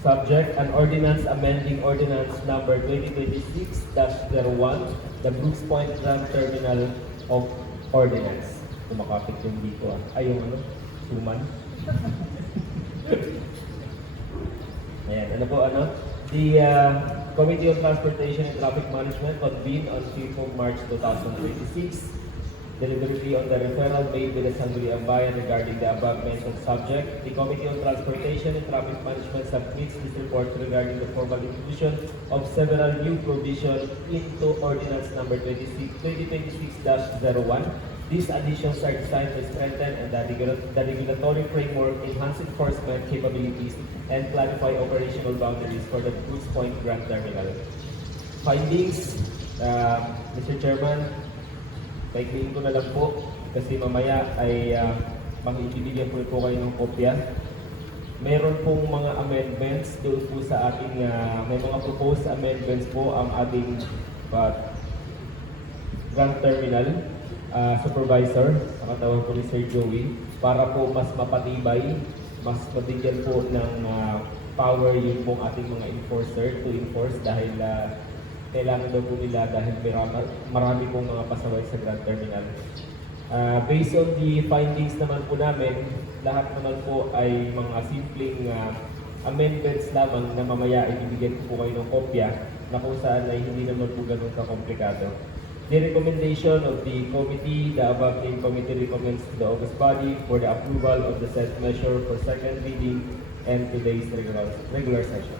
Subject, an ordinance amending ordinance number 2026-01, the Brooks Point Grand Terminal of Ordinance. Kumakapit yung dito ay yung suman. Ayan, ano po The Committee on Transportation and Traffic Management convened on 5th of March 2026. Deliberately on the referral made with the Sangguniang Bayan regarding the above mentioned subject, the Committee on Transportation and Traffic Management submits this report regarding the formal inclusion of several new provisions into Ordinance number 2026-01. These additions are designed to strengthen the regulatory framework, enhance enforcement capabilities, and clarify operational boundaries for the Brooks Point Grand Terminal. Findings, Mr. Chairman, paikliin ko na lang po kasi mamaya ay makikibigyan po kayo ng kopya. Meron pong mga amendments doon po sa ating, may mga proposed amendments po ang ating Grand Terminal Supervisor, ang katawag po ni Sir Joey, para po mas mapatibay, mas mabigyan po ng power yung pong ating mga enforcer to enforce dahil kailangan daw po nila dahil marami pong mga pasaway sa Grand Terminal. Based on the findings naman po namin, lahat naman po ay mga simpleng amendments lamang na mamaya ibibigyan po kayo ng kopya na kung saan ay hindi naman po ganun kakomplikado. The recommendation of the committee, the above named committee recommends to the August body for the approval of the said measure for second reading and today's regular session.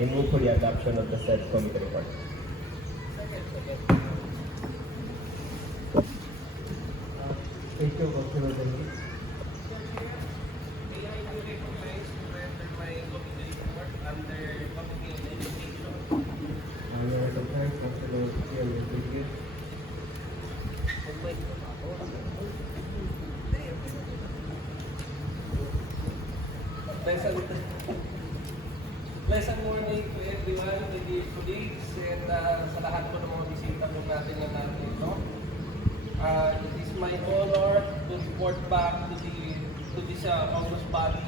I move for the adoption of the said committee report. Thank you, Councilor Benny. May I be recognized to render my committee report under Committee on Education? You are recognized, Councilor Pierre Rodriguez. Pleasant morning to everyone, to the colleagues, and sa lahat po ng mga bisita po natin na natin ito. It is my honor to report back to this August body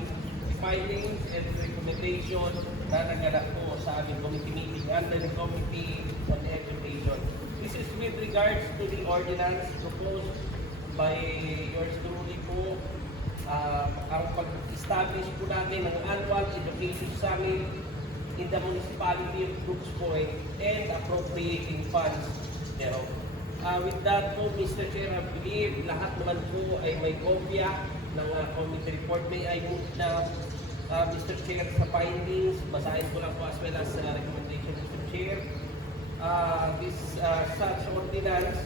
the findings and recommendations na naganap po sa aming committee meeting under the Committee on Education. This is with regards to the ordinance proposed by yours truly po, ang pag-establish po natin ng annual education summit in the municipality of Brooks Point and appropriating funds thereof. With that po, Mr. Chair, I believe lahat naman po ay may kopya ng committee report. May I move na, Mr. Chair, sa findings, basahin ko lang po as well as recommendation, Mr. Chair. This such ordinance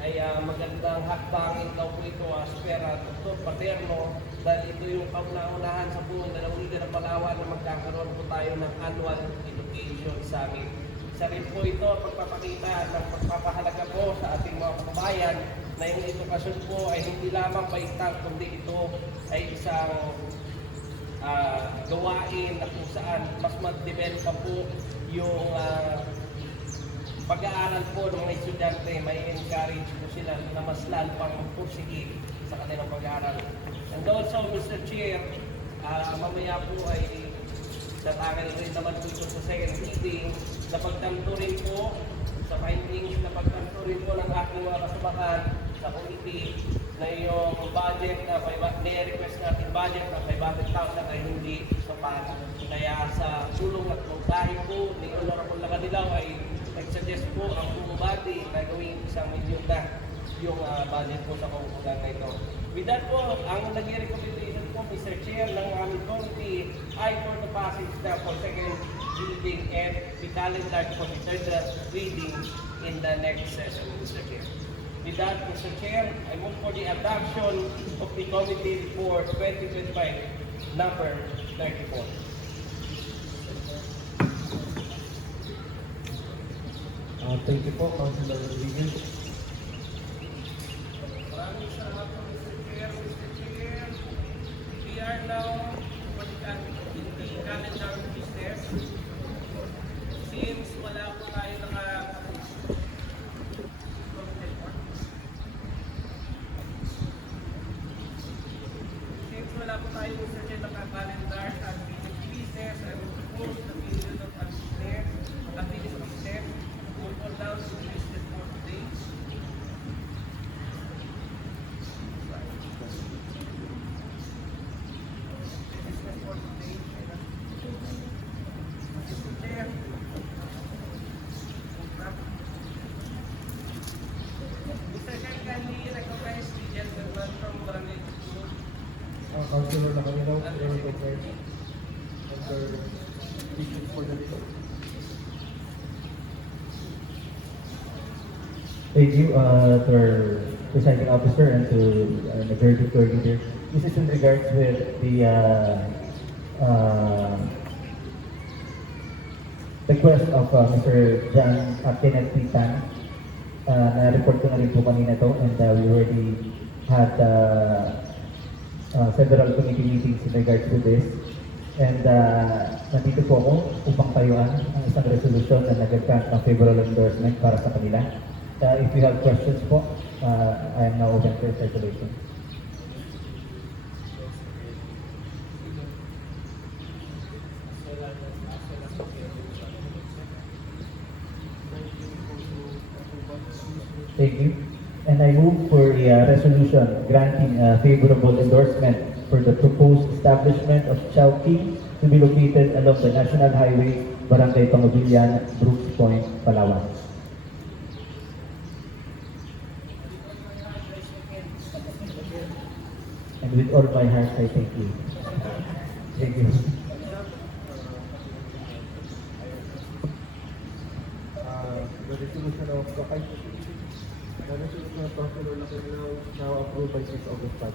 ay magandang hakbangin daw po ito as per Dr. Paterno dahil ito yung kauna-unahan sa buong Dalawigan ng Palawan na magkakaroon po tayo ng annual education summit. Isa rin po ito pagpapakita ng pagpapahalaga po sa ating mga kababayan na yung edukasyon po ay hindi lamang baitang kundi ito ay isang gawain na kung saan mas mag-develop pa po yung pag-aaral po ng mga estudyante, may encourage po sila na mas lalo pang pursige sa kanilang pag-aaral. And also, Mr. Chair, mamaya po ay tatanggal rin naman po ito sa second reading na pagtanto rin po sa findings na pagtanto rin po ng aking mga kasamahan sa committee na yung budget na request natin budget na 500,000 ay hindi sapat. Kaya sa tulong at mungkahi po ni Honorable Lacanilaw ay nag-suggest po ang buong body na gawing 1 milyon na yung budget po sa kongkulan na ito. With that po, ang nag-recommendation po, Mr. Chair, ng aming committee ay for the passage na for second reading and the calendar for the third reading in the next session, Mr. Chair. With that, Mr. Chair, I move for the adoption of the committee report 2025, number 34. Thank you po, Councilor Rodriguez. Maraming salamat po, Mr. Chair. Mr. Chair, we are now in the calendar of business. Since wala po tayo Mr. Chair, naka-calendar, Councilor Nakamilaw, Senator Gomez, and their speakers for the day. Thank you to our presiding officer and to our majority floor leader. This is in regards with the request of Mr. John Kenneth P. Tan. Na-report ko na rin po kanina to, and we already had several committee meetings in regards to this. And nandito po ako upang tayuan ang isang resolution na nag-grant ng favorable endorsement para sa kanila. If you have questions po, I am now open for circulation. Thank you. And I move for a resolution granting favorable endorsement for the proposed establishment of Chowking to be located along the National Highway, Barangay Pangubilian, Brooks Point, Palawan. And with all my heart, I thank you. Thank you. The resolution of Councilor Nakamilaw now approved by 6 August 5.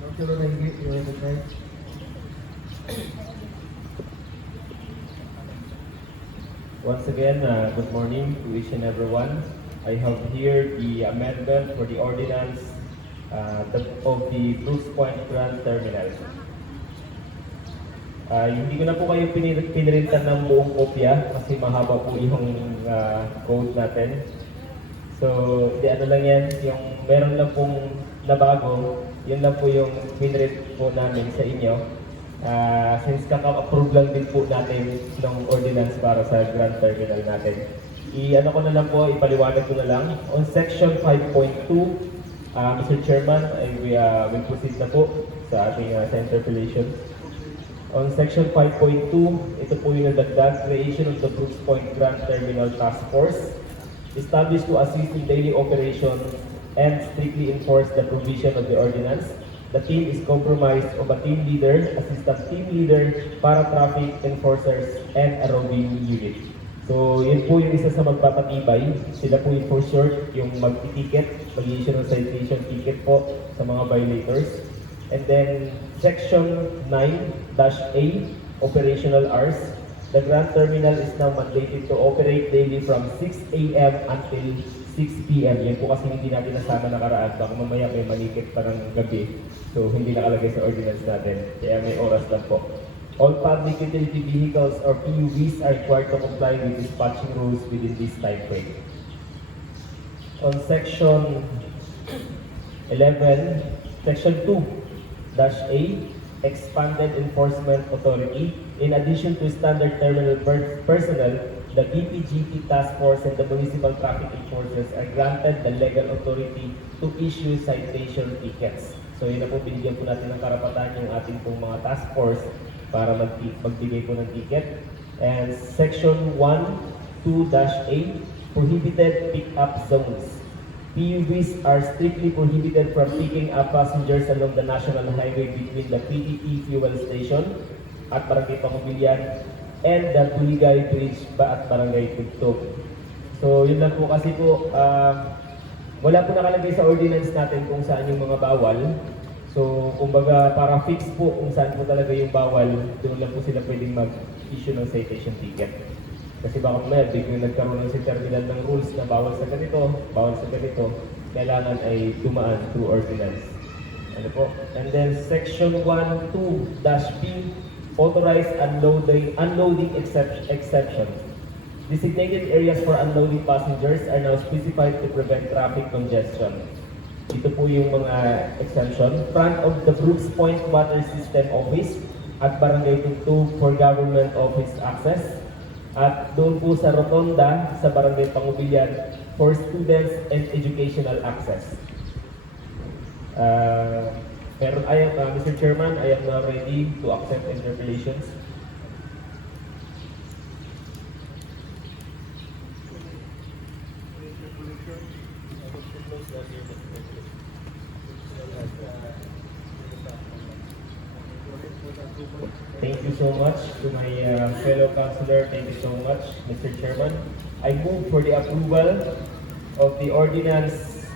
Councilor Naingi, you are recognized. Once again, good morning to each and everyone. I have here the amendment for the ordinance of the Brooks Point Grand Terminal. Hindi ko na po kayo pinirintan ng buong kopya kasi mahaba po yung code natin. So, di ano lang yan, yung meron lang pong nabago, yun lang po yung pinrint po namin sa inyo. Since kaka-approve lang din po natin ng ordinance para sa Grand Terminal natin. I-ano ko na lang po, ipaliwanag ko na lang. On section 5.2, Mr. Chairman, we will proceed na po sa ating sa interpellation. On section 5.2, ito po yung nagdagdag, creation of the Brooks Point Grand Terminal Task Force, established to assist in daily operations and strictly enforce the provision of the ordinance. The team is comprised of a team leader, assistant team leader, para-traffic enforcers, and a roving unit. So, yun po yung isa sa magpapatibay. Sila po yung for short, yung mag-ticket, mag-issue ng citation ticket po sa mga violators. And then, section 9-A, operational hours. The Grand Terminal is now mandated to operate daily from 6 a.m. until 6 p.m. Yan po kasi hindi natin nasama nakaraan. Baka mamaya may manikit pa ng gabi. So, hindi nakalagay sa ordinance natin. Kaya may oras lang po. All public utility vehicles or PUVs are required to comply with dispatching rules within this time frame. On section 11, section 2-A, expanded enforcement authority. In addition to standard terminal personnel, the BPGT task force and the municipal traffic enforcers are granted the legal authority to issue citation tickets. So yun na po, binigyan po natin ng karapatan yung ating pong mga task force para magbigay po ng ticket. And section 1-2-A, prohibited pick-up zones. PUVs are strictly prohibited from picking up passengers along the national highway between the PTT fuel station at Barangay Pangubilian and the Tuligay Bridge at Barangay Tugtog. So yun lang po kasi po, wala po nakalagay sa ordinance natin kung saan yung mga bawal. So kumbaga para fix po kung saan po talaga yung bawal, doon lang po sila pwedeng mag-issue ng citation ticket. Kasi baka may biglang nagkaroon ng terminal ng rules na bawal sa ganito, kailangan ay dumaan through ordinance. Ano po? And then section 1-2-B, authorized unloading exception. Designated areas for unloading passengers are now specified to prevent traffic congestion. Ito po yung mga exemption. Front of the Brooks Point Water System Office at Barangay Tugtog for government office access. At doon po sa Rotonda sa Barangay Pangubilian for students and educational access. Pero Mr. Chairman, I am now ready to accept interpellations. Thank you so much to my fellow councilor. Thank you so much, Mr. Chairman. I move for the approval of the ordinance,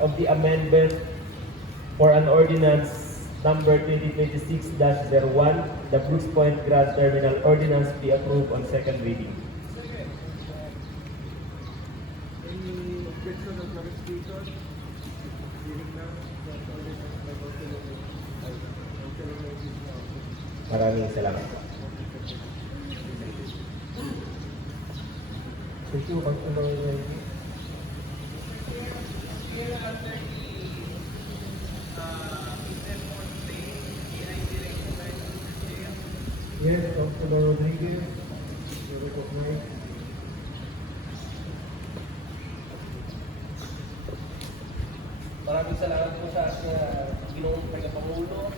of the amendment for an ordinance number 2026-01, the Brooks Point Grand Terminal Ordinance be approved on second reading. Any objection or clarification? Hearing none, that ordinance by Councilor Lopez na approved. Maraming salamat. Thank you, Councilor Lopez. Yes, Councilor Rodriguez, you recognize. Maraming salamat po sa ating Ginoong Tagapangulo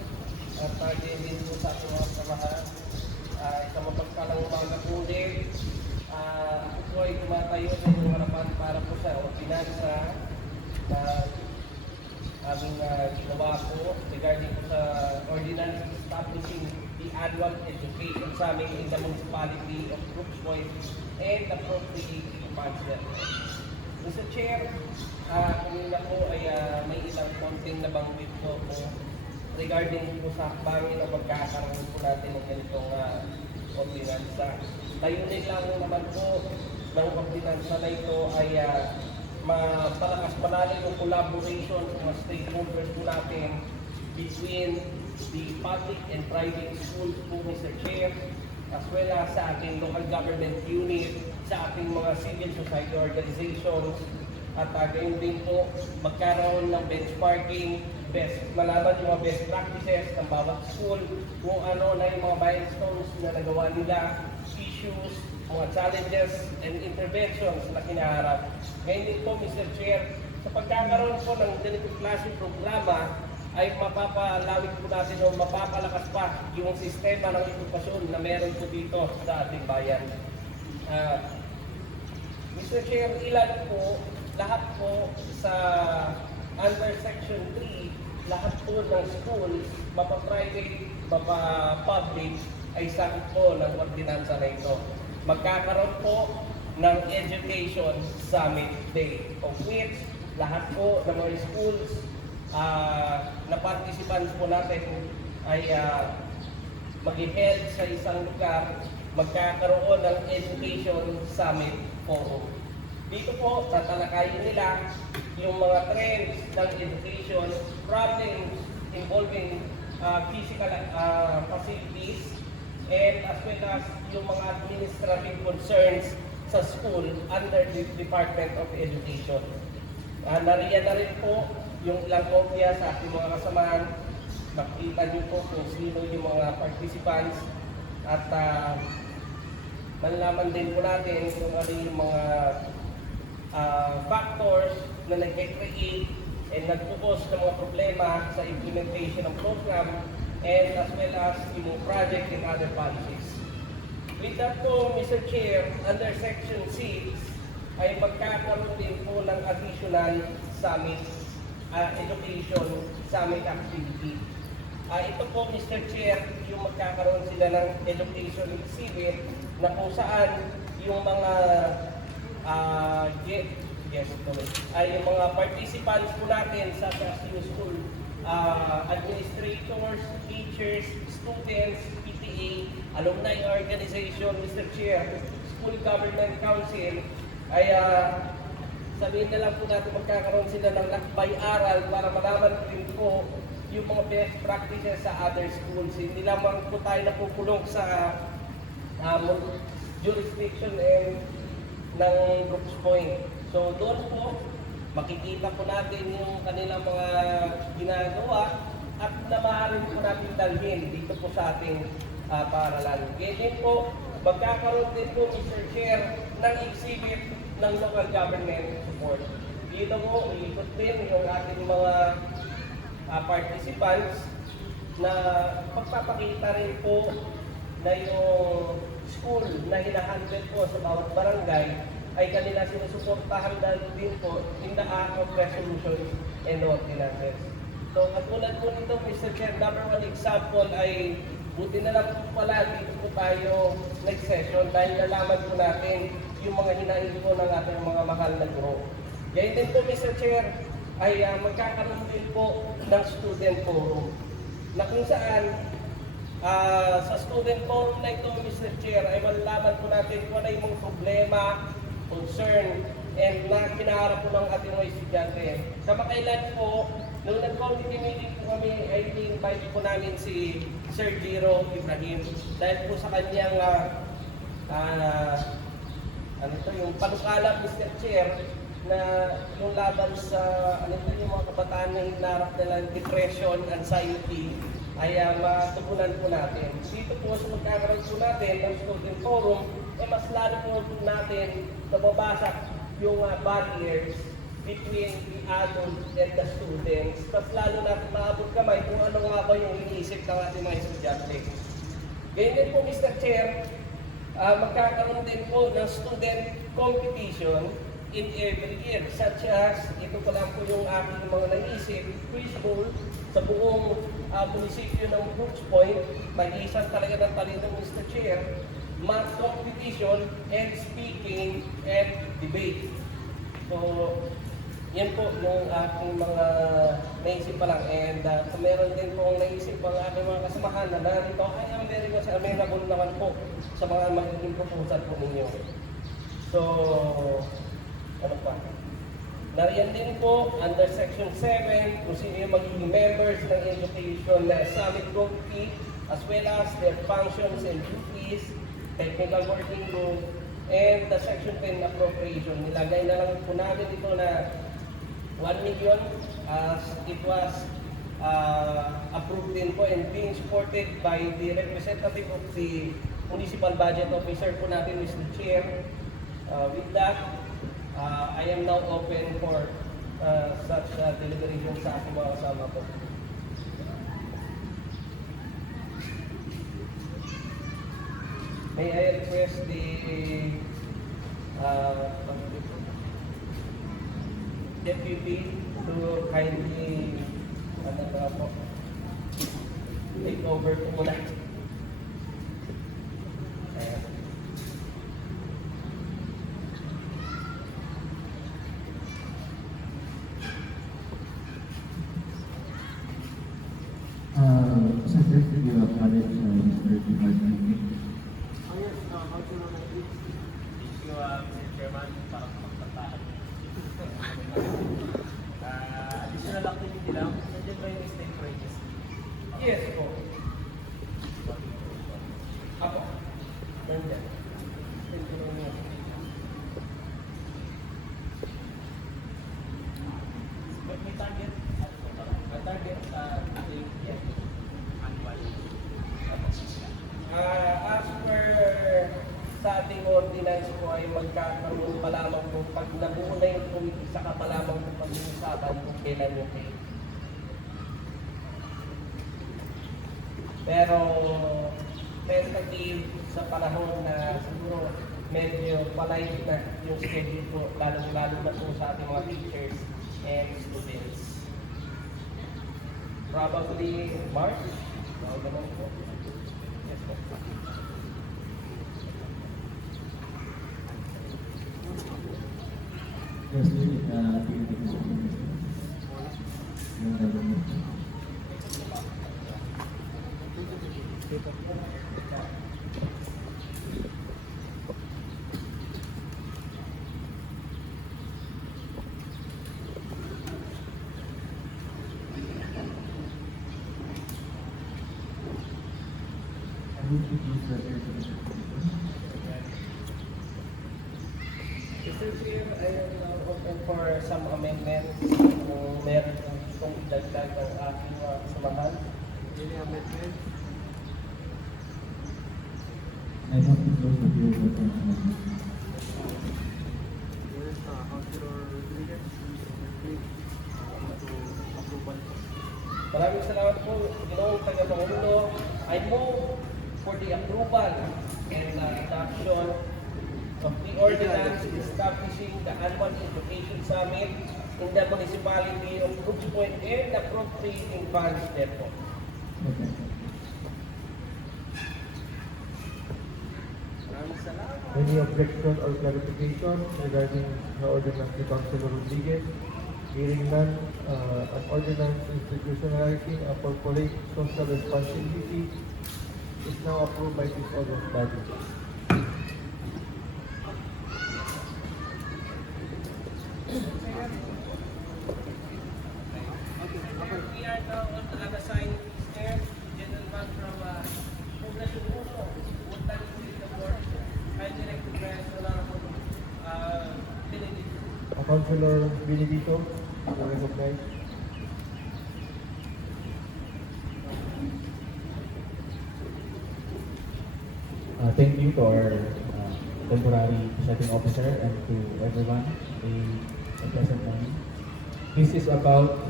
at din po sa ating mga kasamahan. Isang mapagpalang umaga po ulit. Ako po ay tumatayo sa inyong harapan para po sa ordinansa na aming ginawa po regarding po sa ordinance establishing the annual education summit in the municipality of Brooks Point and appropriate funds there. Mr. Chair, kanina po ay may isang konting nabanggit po regarding po sa bangin na magkakaroon po natin ng ganitong ordinansa. Layunin lang naman po ng ordinansa na ito ay malakas malalim yung collaboration ng mga stakeholders po natin between the public and private schools po, Mr. Chair, as well as sa ating local government unit, sa ating mga civil society organizations, at gayon din po magkaroon ng benchmarking, malaman yung mga best practices ng bawat school, kung ano na yung mga milestones na nagawa nila, issues, mga challenges and interventions na kinaharap. Ngayon din po, Mr. Chair, sa pagkakaroon po ng ganitong klaseng programa, ay mapapalawig po natin o mapapalakas pa yung sistema ng edukasyon na meron po dito sa ating bayan. Mr. Chair, ilan po, lahat po sa under Section 3, lahat po ng schools, mapa-private, mapa-public, ay sakot po ng ordinansa na ito. Magkakaroon po ng Education Summit Day, of which lahat po ng mga schools na participants po natin ay mag-held sa isang lugar, magkakaroon ng Education Summit Forum. Dito po, tatalakayin nila yung mga trends ng education, problems involving physical facilities, and as well as yung mga administrative concerns sa school under the Department of Education. Nariyan na rin po yung ilang kopya sa ating mga kasamahan. Makita niyo po kung sino yung mga participants at malalaman din po natin kung ano yung mga factors na nag-create and nagpupos ng mga problema sa implementation ng program and as well as yung project and other policies. With that po, Mr. Chair, under Section 6 ay magkakaroon din po ng additional summit education summit activity. Ito po, Mr. Chair, yung magkakaroon sila ng education exhibit na kung saan yung mga yung mga participants po natin sa yung school administrators, teachers, students, PTA, alumni organization, Mr. Chair, school government council, ay sabihin na lang po natin magkakaroon sila ng lakbay-aral para malaman din po yung mga best practices sa other schools. Hindi lamang po tayo napupulong sa jurisdiction ng Brooks Point. So doon po, makikita po natin yung kanilang mga ginagawa at na maaaring po natin dalhin dito po sa ating paaralan. Ganyan po, magkakaroon din po, Mr. Chair, ng exhibit ng local government support. Dito po, iikot din yung ating mga participants na pagpapakita rin po na yung school na hinahandle po sa bawat barangay ay kanila sinusuportahan din po in the act of resolutions and ordinances. So katulad po nito, Mr. Chair, number one example ay Buti na lang po pala dito po tayo next session dahil nalaman po natin yung mga hinaing po ng ating mga mahal na guro. Gayun din po, Mr. Chair, ay magkakaroon din po ng student forum na kung saan sa student forum na ito, Mr. Chair, ay malalaman po natin kung ano yung mga problema, concern, and na kinaharap po ng ating mga estudyante. Kamakailan po, nung nag-committee meeting po kami, ay invite po namin si Sir Jiro Ibrahim dahil po sa kanyang yung panukala, Mr. Chair, na yung laban sa yung mga kabataan na hinarap nila depression, anxiety, ay matugunan po natin. Dito po sa magkakaroon po natin ng student forum, mas lalo po natin nababasak yung barriers between the adult and the students. Mas lalo natin maabot kamay kung ano nga ba yung iniisip ng ating mga estudyante. Ganyan din po, Mr. Chair, magkakaroon din po ng student competition in every year, such as, ito pa lang po yung aking mga naisip, quiz bowl sa buong munisipyo ng Brooks Point, mag-iisang talaga ng talino, Mr. Chair, math competition, and speaking and debate. So, yan po yung aking mga naisip pa lang. And kung meron din po naisip ang aking mga kasamahan na narito, I am very much amenable naman po sa mga magiging proposal po ninyo. So, ano pa? Nariyan din po, under section 7, kung sino yung magiging members ng Education Summit Committee, as well as their functions and duties, technical working group, and the section 10 appropriation. Nilagay na lang po namin ito na 1 million as it was approved din po and being supported by the representative of the Municipal Budget Officer po natin, Mr. Chair. With that, I am now open for such deliberation sa ating mga kasama po. May I request the deputy to kindly take over po muna. Secretary of College, Mr. Department. Yes, Councilor Nagri. Thank you, Mr. Chairman, para magpagtahan. Additional activity lang, nandiyan ba yung state registry? Yes po. Ako? Nandiyan. May target? May target yes. As per sa ating ordinance po ay magkakaroon pa lamang po pag nabuo na yung committee, saka pa lamang po pag-uusapan kung kailan yung pay. Pero tentative sa panahon na siguro medyo palay na yung schedule po, lalo na po sa ating mga teachers and students. Probably March? Bawal naman po. Yes po. Yes, Mr. Chair, I am now open for some amendments. Kung meron itong idagdag ang aking kasamahan. Any amendment? I have to close the hearing for 10 minutes. Yes, Councilor Rodriguez. To approval po. Maraming salamat po, Ginoong Tagapangulo. I move for the approval and adoption of the ordinance establishing the annual education summit in the municipality of Brooks Point and appropriating funds therefor. Okay. Any objection or clarification regarding the ordinance ni Councilor Rodriguez? Hearing none, an ordinance institutionalizing a corporate social responsibility is now approved by this august body. We are now on the unassigned stairs. Gentleman from Poblacion Uno would like to lead the board. I direct to press Honorable Benedict. Councilor Benedito, you are recognized. Thank you to our temporary presiding officer and to everyone. A pleasant morning. This is about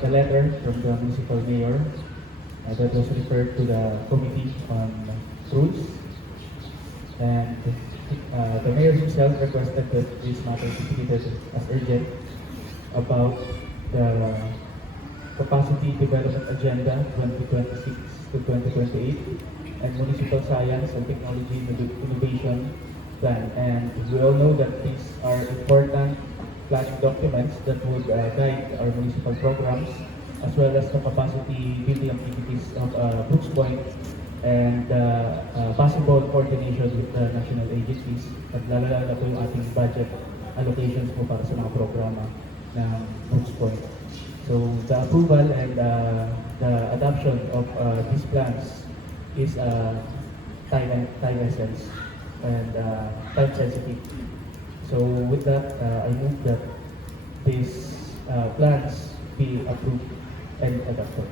the letter from the municipal mayor that was referred to the committee on roads, and the mayor himself requested that this matter be treated as urgent about the capacity development agenda 2026 to 2028 and municipal science and technology innovation plan. And we all know that these are important planning documents that would guide our municipal programs as well as the capacity building activities of Brooks Point and possible coordination with the national agencies at lalala na po yung ating budget allocations po para sa mga programa ng Brooks Point. So the approval and the adoption of these plans is time essence and time sensitive. So with that, I move that these plans be approved and adopted.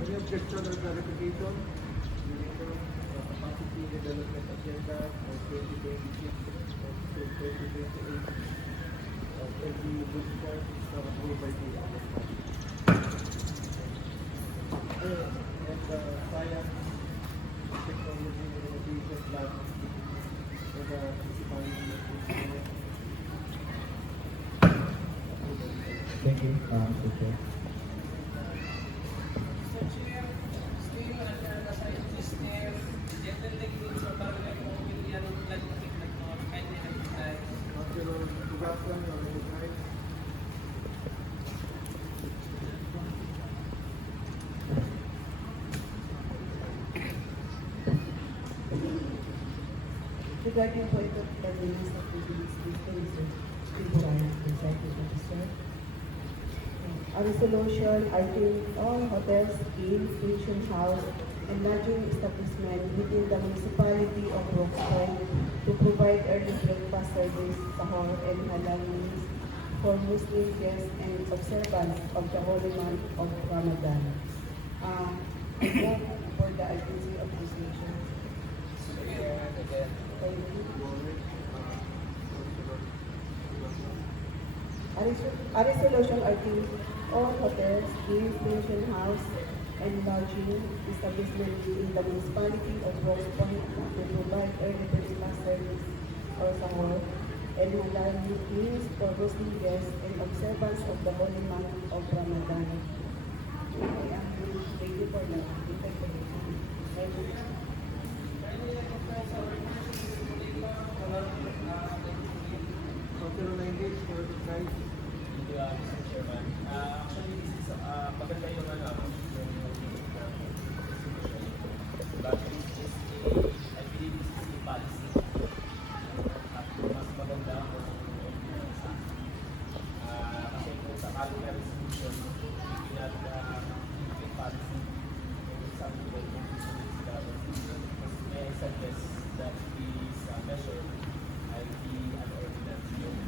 Any objection or clarification? Capacity development agenda for 2026 to 2028 of every Brooks Point is now approved by the August body. And science, technology, innovation plan for the municipality. Thank you, Mr. Chair. Mr. Chair, still under the scientist stair, gentleman from Barangay Mobilian would like to take the floor. Kindly recognize. Councilor Tugasan, you are recognized. Regarding po ito, the release of the temporary presiding officer. A resolution urging all hotels, inns, station house, and lodging establishment within the municipality of Brooks Point to provide early breakfast service, sahur, and halal meals for Muslim guests and observants of the holy month of Ramadan. I vote for the urgency of this nation. Thank you. A resolution urging all hotels, inns, pension house, and lodging establishment in the municipality of Brooks Point to provide early breakfast service or sahur and halal meals for Muslim guests and observance of the holy month of Ramadan. Thank you for the interpretation. Thank you. Councilor Naindig, you are recognized. Thank you, Mr. Chairman. Actually, this is maganda yung but this is I believe this is a policy. At mas maganda kung kasi kung sakali na resolution, we cannot keep it policy and something that may I suggest that this measure ay be an ordinance yung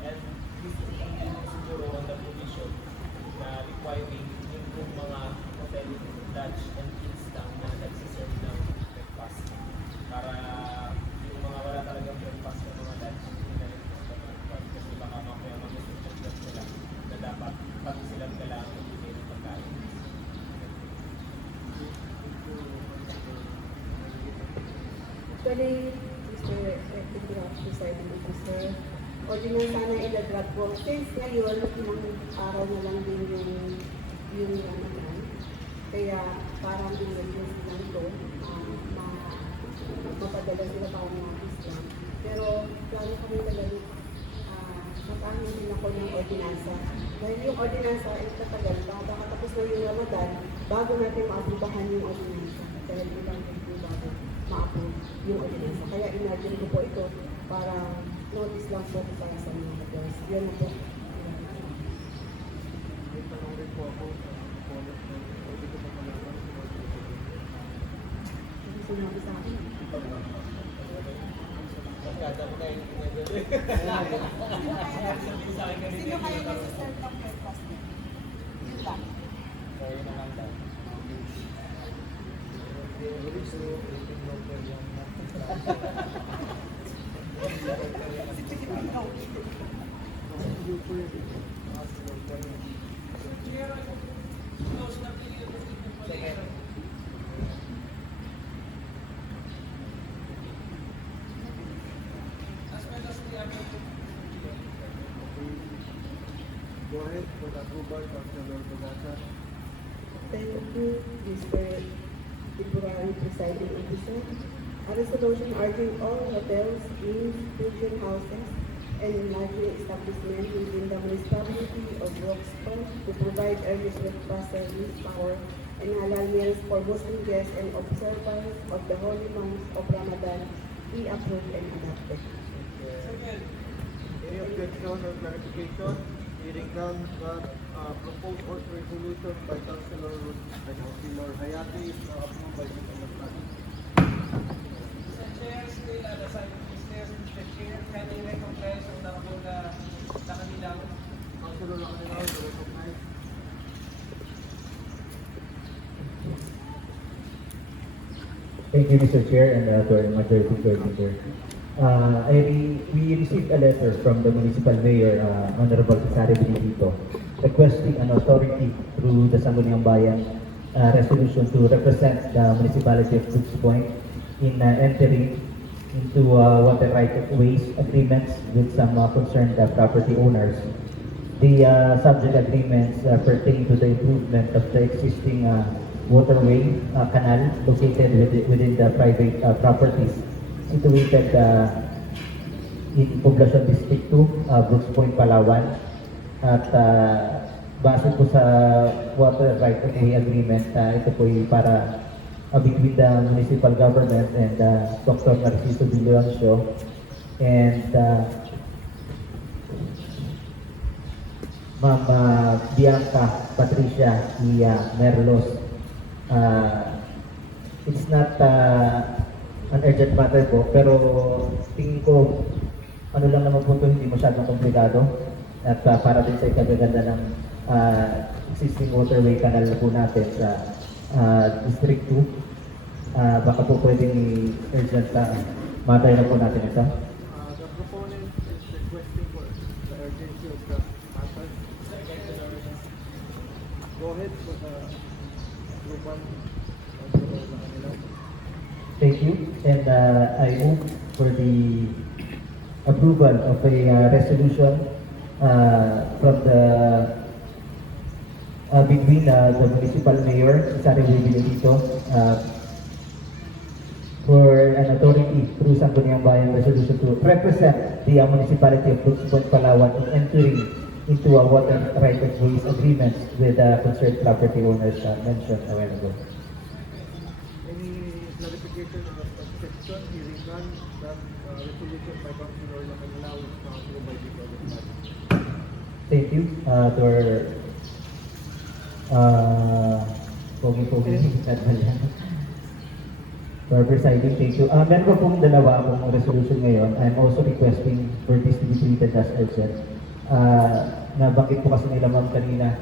and this is siguro on the provision na requiring yung mga hotel, lodge, and inns lang na nagsiserve ng breakfast para yung mga wala talagang breakfast ng mga lodge hindi na rin breakfast kasi baka mamaya mag-suggest sila na dapat pati silang kailangan magbigay ng pagkain. Actually, Mr. Presiding Officer, o di na sana iladrag po. Since ngayon, ilang araw na lang din yung ano yan. Kaya parang binigyan lang to, mapadala sila para mga Islam. Pero plano kami talaga matangin din ako ng ordinansa. Dahil yung ordinansa ay tatagal pa, baka tapos na yung Ramadan, bago natin maaprobahan yung ordinansa. Dahil ibang po bago ma-approve yung ordinansa. Kaya in-order ko po ito para notice lang po para sa mga kapos. Yan na po. May tanong rin po ako sa comment na pwede ko pa malaman kung ano yung Kasi sinabi sa akin. Sino kaya nasa-serve ng breakfast? Yun lang. Go ahead for the approval, Councilor Bagasa. Thank you, Mr. Temporary Presiding Officer. A resolution urging all hotels, inns, pigeon houses, and lodging establishments within the municipality of Roxton to provide early breakfast service, power, and halal meals for Muslim guests and observers of the holy month of Ramadan be approved and adopted. Any objection or clarification? Hearing none, the proposed resolution by Councilor Hayati is now approved by the Committee. Mr. Chair, still at the side of business, Mr. Chair, can I recognize ang nakapun na kanilang Councilor Lacanilao, to recognize. Thank you, Mr. Chair, and to our majority coordinator. We received a letter from the municipal mayor, Honorable Cesare Benedito, requesting an authority through the Sangguniang Bayan resolution to represent the municipality of Brooks Point in entering into water right of ways agreements with some concerned property owners. The subject agreements pertain to the improvement of the existing waterway canal located within the private properties situated in Poblacion District 2, Brooks Point, Palawan. At base po sa water right of way agreement, ito po ay para between the municipal government and Dr. Narciso Villarancio and Ma'am Bianca Patricia Merlos. It's not an urgent matter po, pero tingin ko ano lang naman po ito, hindi masyadong komplikado at para din sa ikagaganda ng existing waterway canal po natin sa District 2. Baka po pwedeng urgent matter na po natin ito. The proponent is requesting for the urgency of the matter. Go ahead for the approval. Councilor Lacanilao. Thank you, and I move for the approval of a resolution from the between the municipal mayor, Cesare Benedito, for an authority through Sangguniang Bayan resolution to represent the municipality of Brooks Point, Palawan in entering into a water right of ways agreements with concerned property owners mentioned a while ago. Any clarification or objection? Hearing none, that resolution by Councilor Lacanilao is now approved by the Committee. Thank you to our pogi-pogi to our presiding. Thank you. Meron ko pong dalawa akong resolution ngayon. I'm also requesting for this to be treated as urgent. Nabanggit po kasi nila ma'am kanina,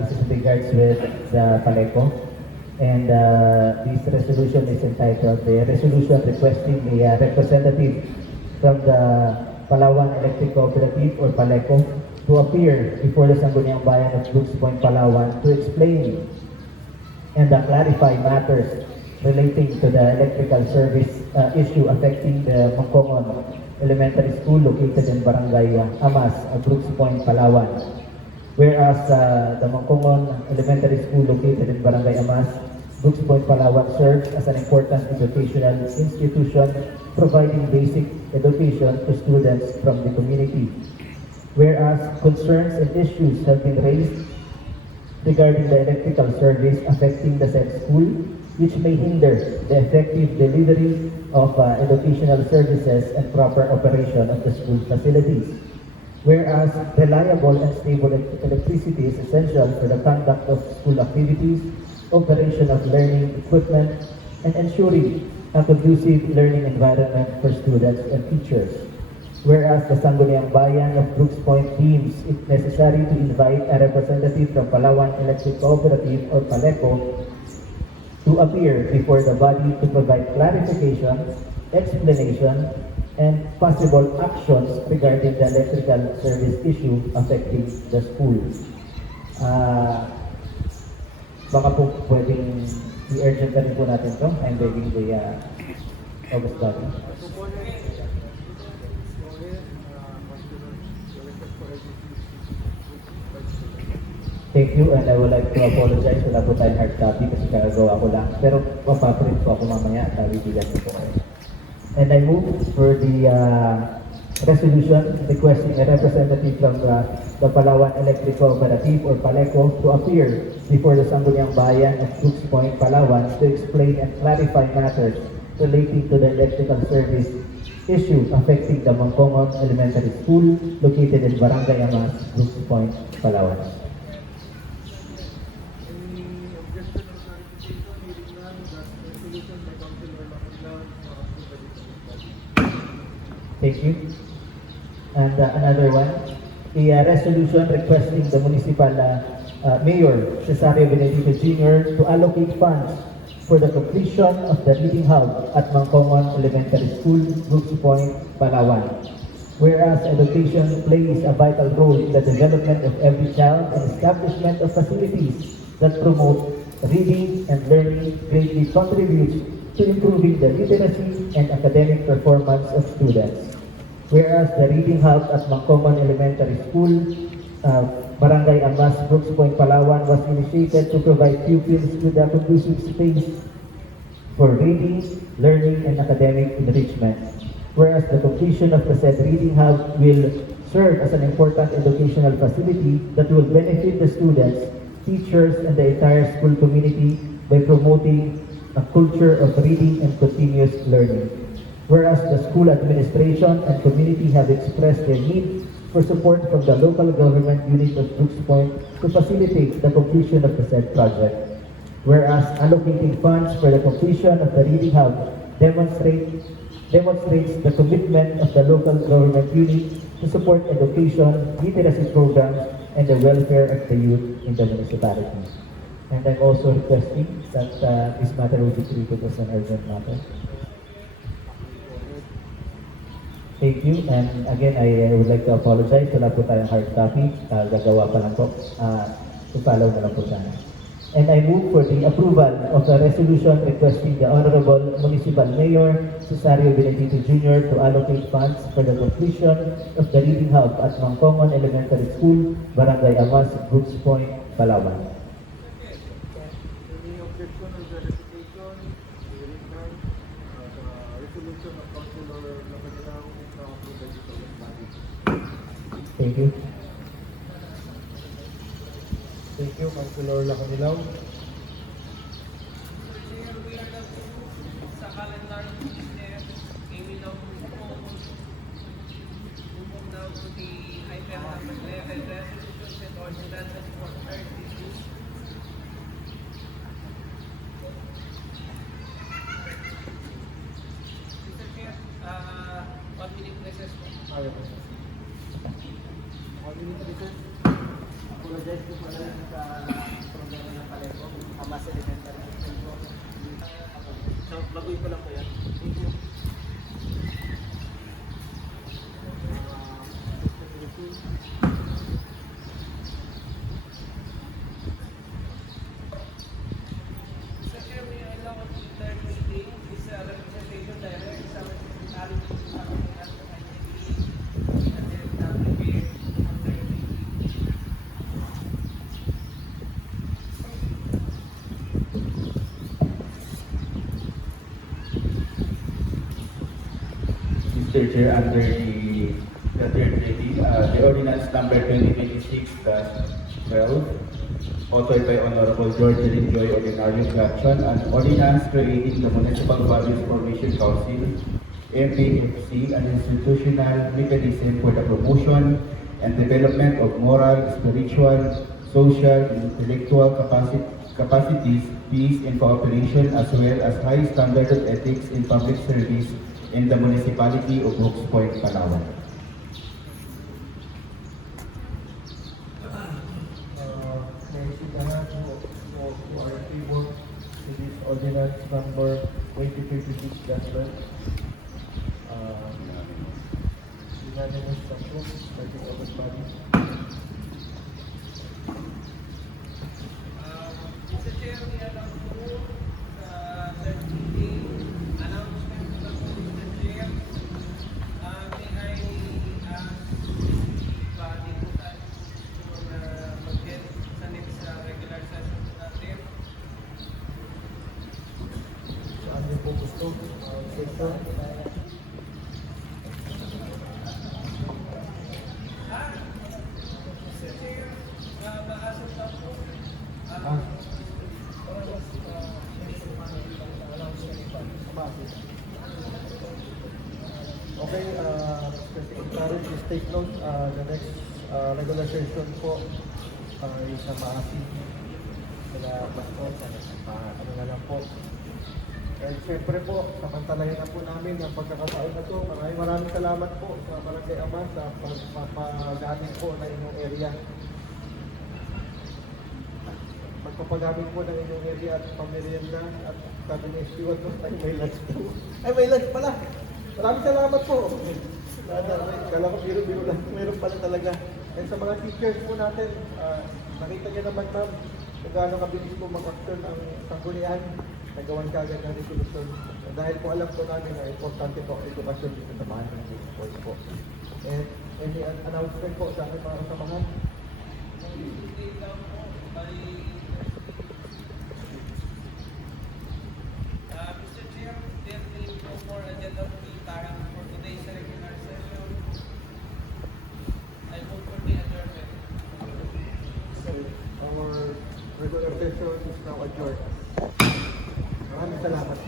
this is regards with the Paleco. And this resolution is entitled the resolution requesting a representative from the Palawan Electric Cooperative or Paleco to appear before the Sangguniang Bayan of Brooks Point, Palawan to explain and clarify matters relating to the electrical service issue affecting the Mangkongon Elementary School located in Barangay Amas, Brooks Point, Palawan. Whereas the Mangkongon Elementary School located in Barangay Amas Brooks Point, Palawan serves as an important educational institution providing basic education to students from the community. Whereas concerns and issues have been raised regarding the electrical service affecting the said school, which may hinder the effective delivery of educational services and proper operation of the school facilities. Whereas reliable and stable electricity is essential for the conduct of school activities, operation of learning equipment, and ensuring a conducive learning environment for students and teachers. Whereas the Sangguniang Bayan of Brooks Point deems it necessary to invite a representative from Palawan Electric Cooperative or PALECO to appear before the body to provide clarification, explanation, and possible actions regarding the electrical service issue affecting the school. Baka po pwedeng i-urgent na rin po natin ito. I'm begging the August body. Thank you, and I would like to apologize. Wala po tayong hard copy kasi kagagawa ko lang. Pero mapaprint po ako mamaya at bibigyan ko po kayo. And I move for the resolution requesting a representative from the Palawan Electric Cooperative or PALECO to appear before the Sangguniang Bayan of Brooks Point, Palawan to explain and clarify matters relating to the electrical service issue affecting the Mangkongon Elementary School located in Barangay Amas, Brooks Point, Palawan. Thank you. And another one, the resolution requesting the municipal mayor, Cesario Benedito Jr. to allocate funds for the completion of the reading hub at Mangkongon Elementary School, Brooks Point, Palawan. Whereas education plays a vital role in the development of every child and establishment of facilities that promote reading and learning greatly contributes to improving the literacy and academic performance of students. Whereas the reading hub at Mangkongon Elementary School, Barangay Amas, Brooks Point, Palawan was initiated to provide pupils with a conducive space for reading, learning, and academic enrichment. Whereas the completion of the said reading hub will serve as an important educational facility that will benefit the students, teachers, and the entire school community by promoting a culture of reading and continuous learning. Whereas the school administration and community have expressed their need for support from the local government unit of Brooks Point to facilitate the completion of the said project. Whereas allocating funds for the completion of the reading hub demonstrates the commitment of the local government unit to support education, literacy programs, and the welfare of the youth in the municipality. And I'm also requesting that this matter will be treated as an urgent matter. Thank you. And again, I would like to apologize. Wala po tayong hard copy. Gagawa pa lang po. I-follow na lang po sana. And I move for the approval of a resolution requesting the Honorable Municipal Mayor Cesario Benedito Jr. to allocate funds for the completion of the reading hub at Mangkongon Elementary School, Barangay Amas, Brooks Point, Palawan. Any objection or verification? Hearing none. Resolution of Councilor Lacanilao now approved by the Solid Body. Thank you. Thank you, Councilor Lacanilao. Sa calendar business, email daw po daw po the item number 11, resolutions and ordinances for third reading. Mr. Chair, 1 minute recess po. Ayaw po. 1 minute recess. Apologize po pala sa programa ng PALECO, Amas Elementary School po. So, baguhin ko lang po yan. Thank you. Mr. Chair, may I allow the third reading is a representation direct sa hospitality sa Pilipinas and then prepare for third reading. Mr. Chair, under the third reading, the ordinance number 2026-12, authored by Honorable George Joy Ordinario Gatchon, an ordinance creating the Municipal Values Formation Council, MPFC, an institutional mechanism for the promotion and development of moral, spiritual, social, and intellectual capacities, peace, and cooperation, as well as high standard of ethics in public service in the municipality of Brooks Point, Palawan. May sinahan po who are in favor to this ordinance number 2056-12. Unanimous approval by the audit body. Mr. Chair, we are now to third reading announcement to the Mr. Chair. May I ask body po tayo mag-get sa next regular session natin? Saan niyo po gusto? Sector? Mr. Chair, maasap lang po. Okay, Secretary, please take note. The next regular session po ay sa Maasin. Sila Bastos, ano na lang po. And siyempre po, samantalayan na po namin ang pagkakataon na ito. Maraming salamat po sa Barangay Ama sa pagpapagamit po ng inyong area. Pagpapagamit po ng inyong area at pamerienda at sabi ng SB1 po, ay may lunch po. Ay may lunch pala! Maraming salamat po! Kala ko biro-biro lang. Meron pala talaga. And sa mga teachers po natin, nakita niyo naman ma'am, kung gaano kabilis po mag-action ang sanggunian. Nagawan kagad ng resolution. Dahil po alam po namin na importante po ang edukasyon dito sa mga ng boys po. And any announcement po sa aking mga kasamahan? Mr. Chair, there will no more agenda to be carried for today's regular session. I vote for the adjournment. Our regular session is now adjourned. Maraming salamat.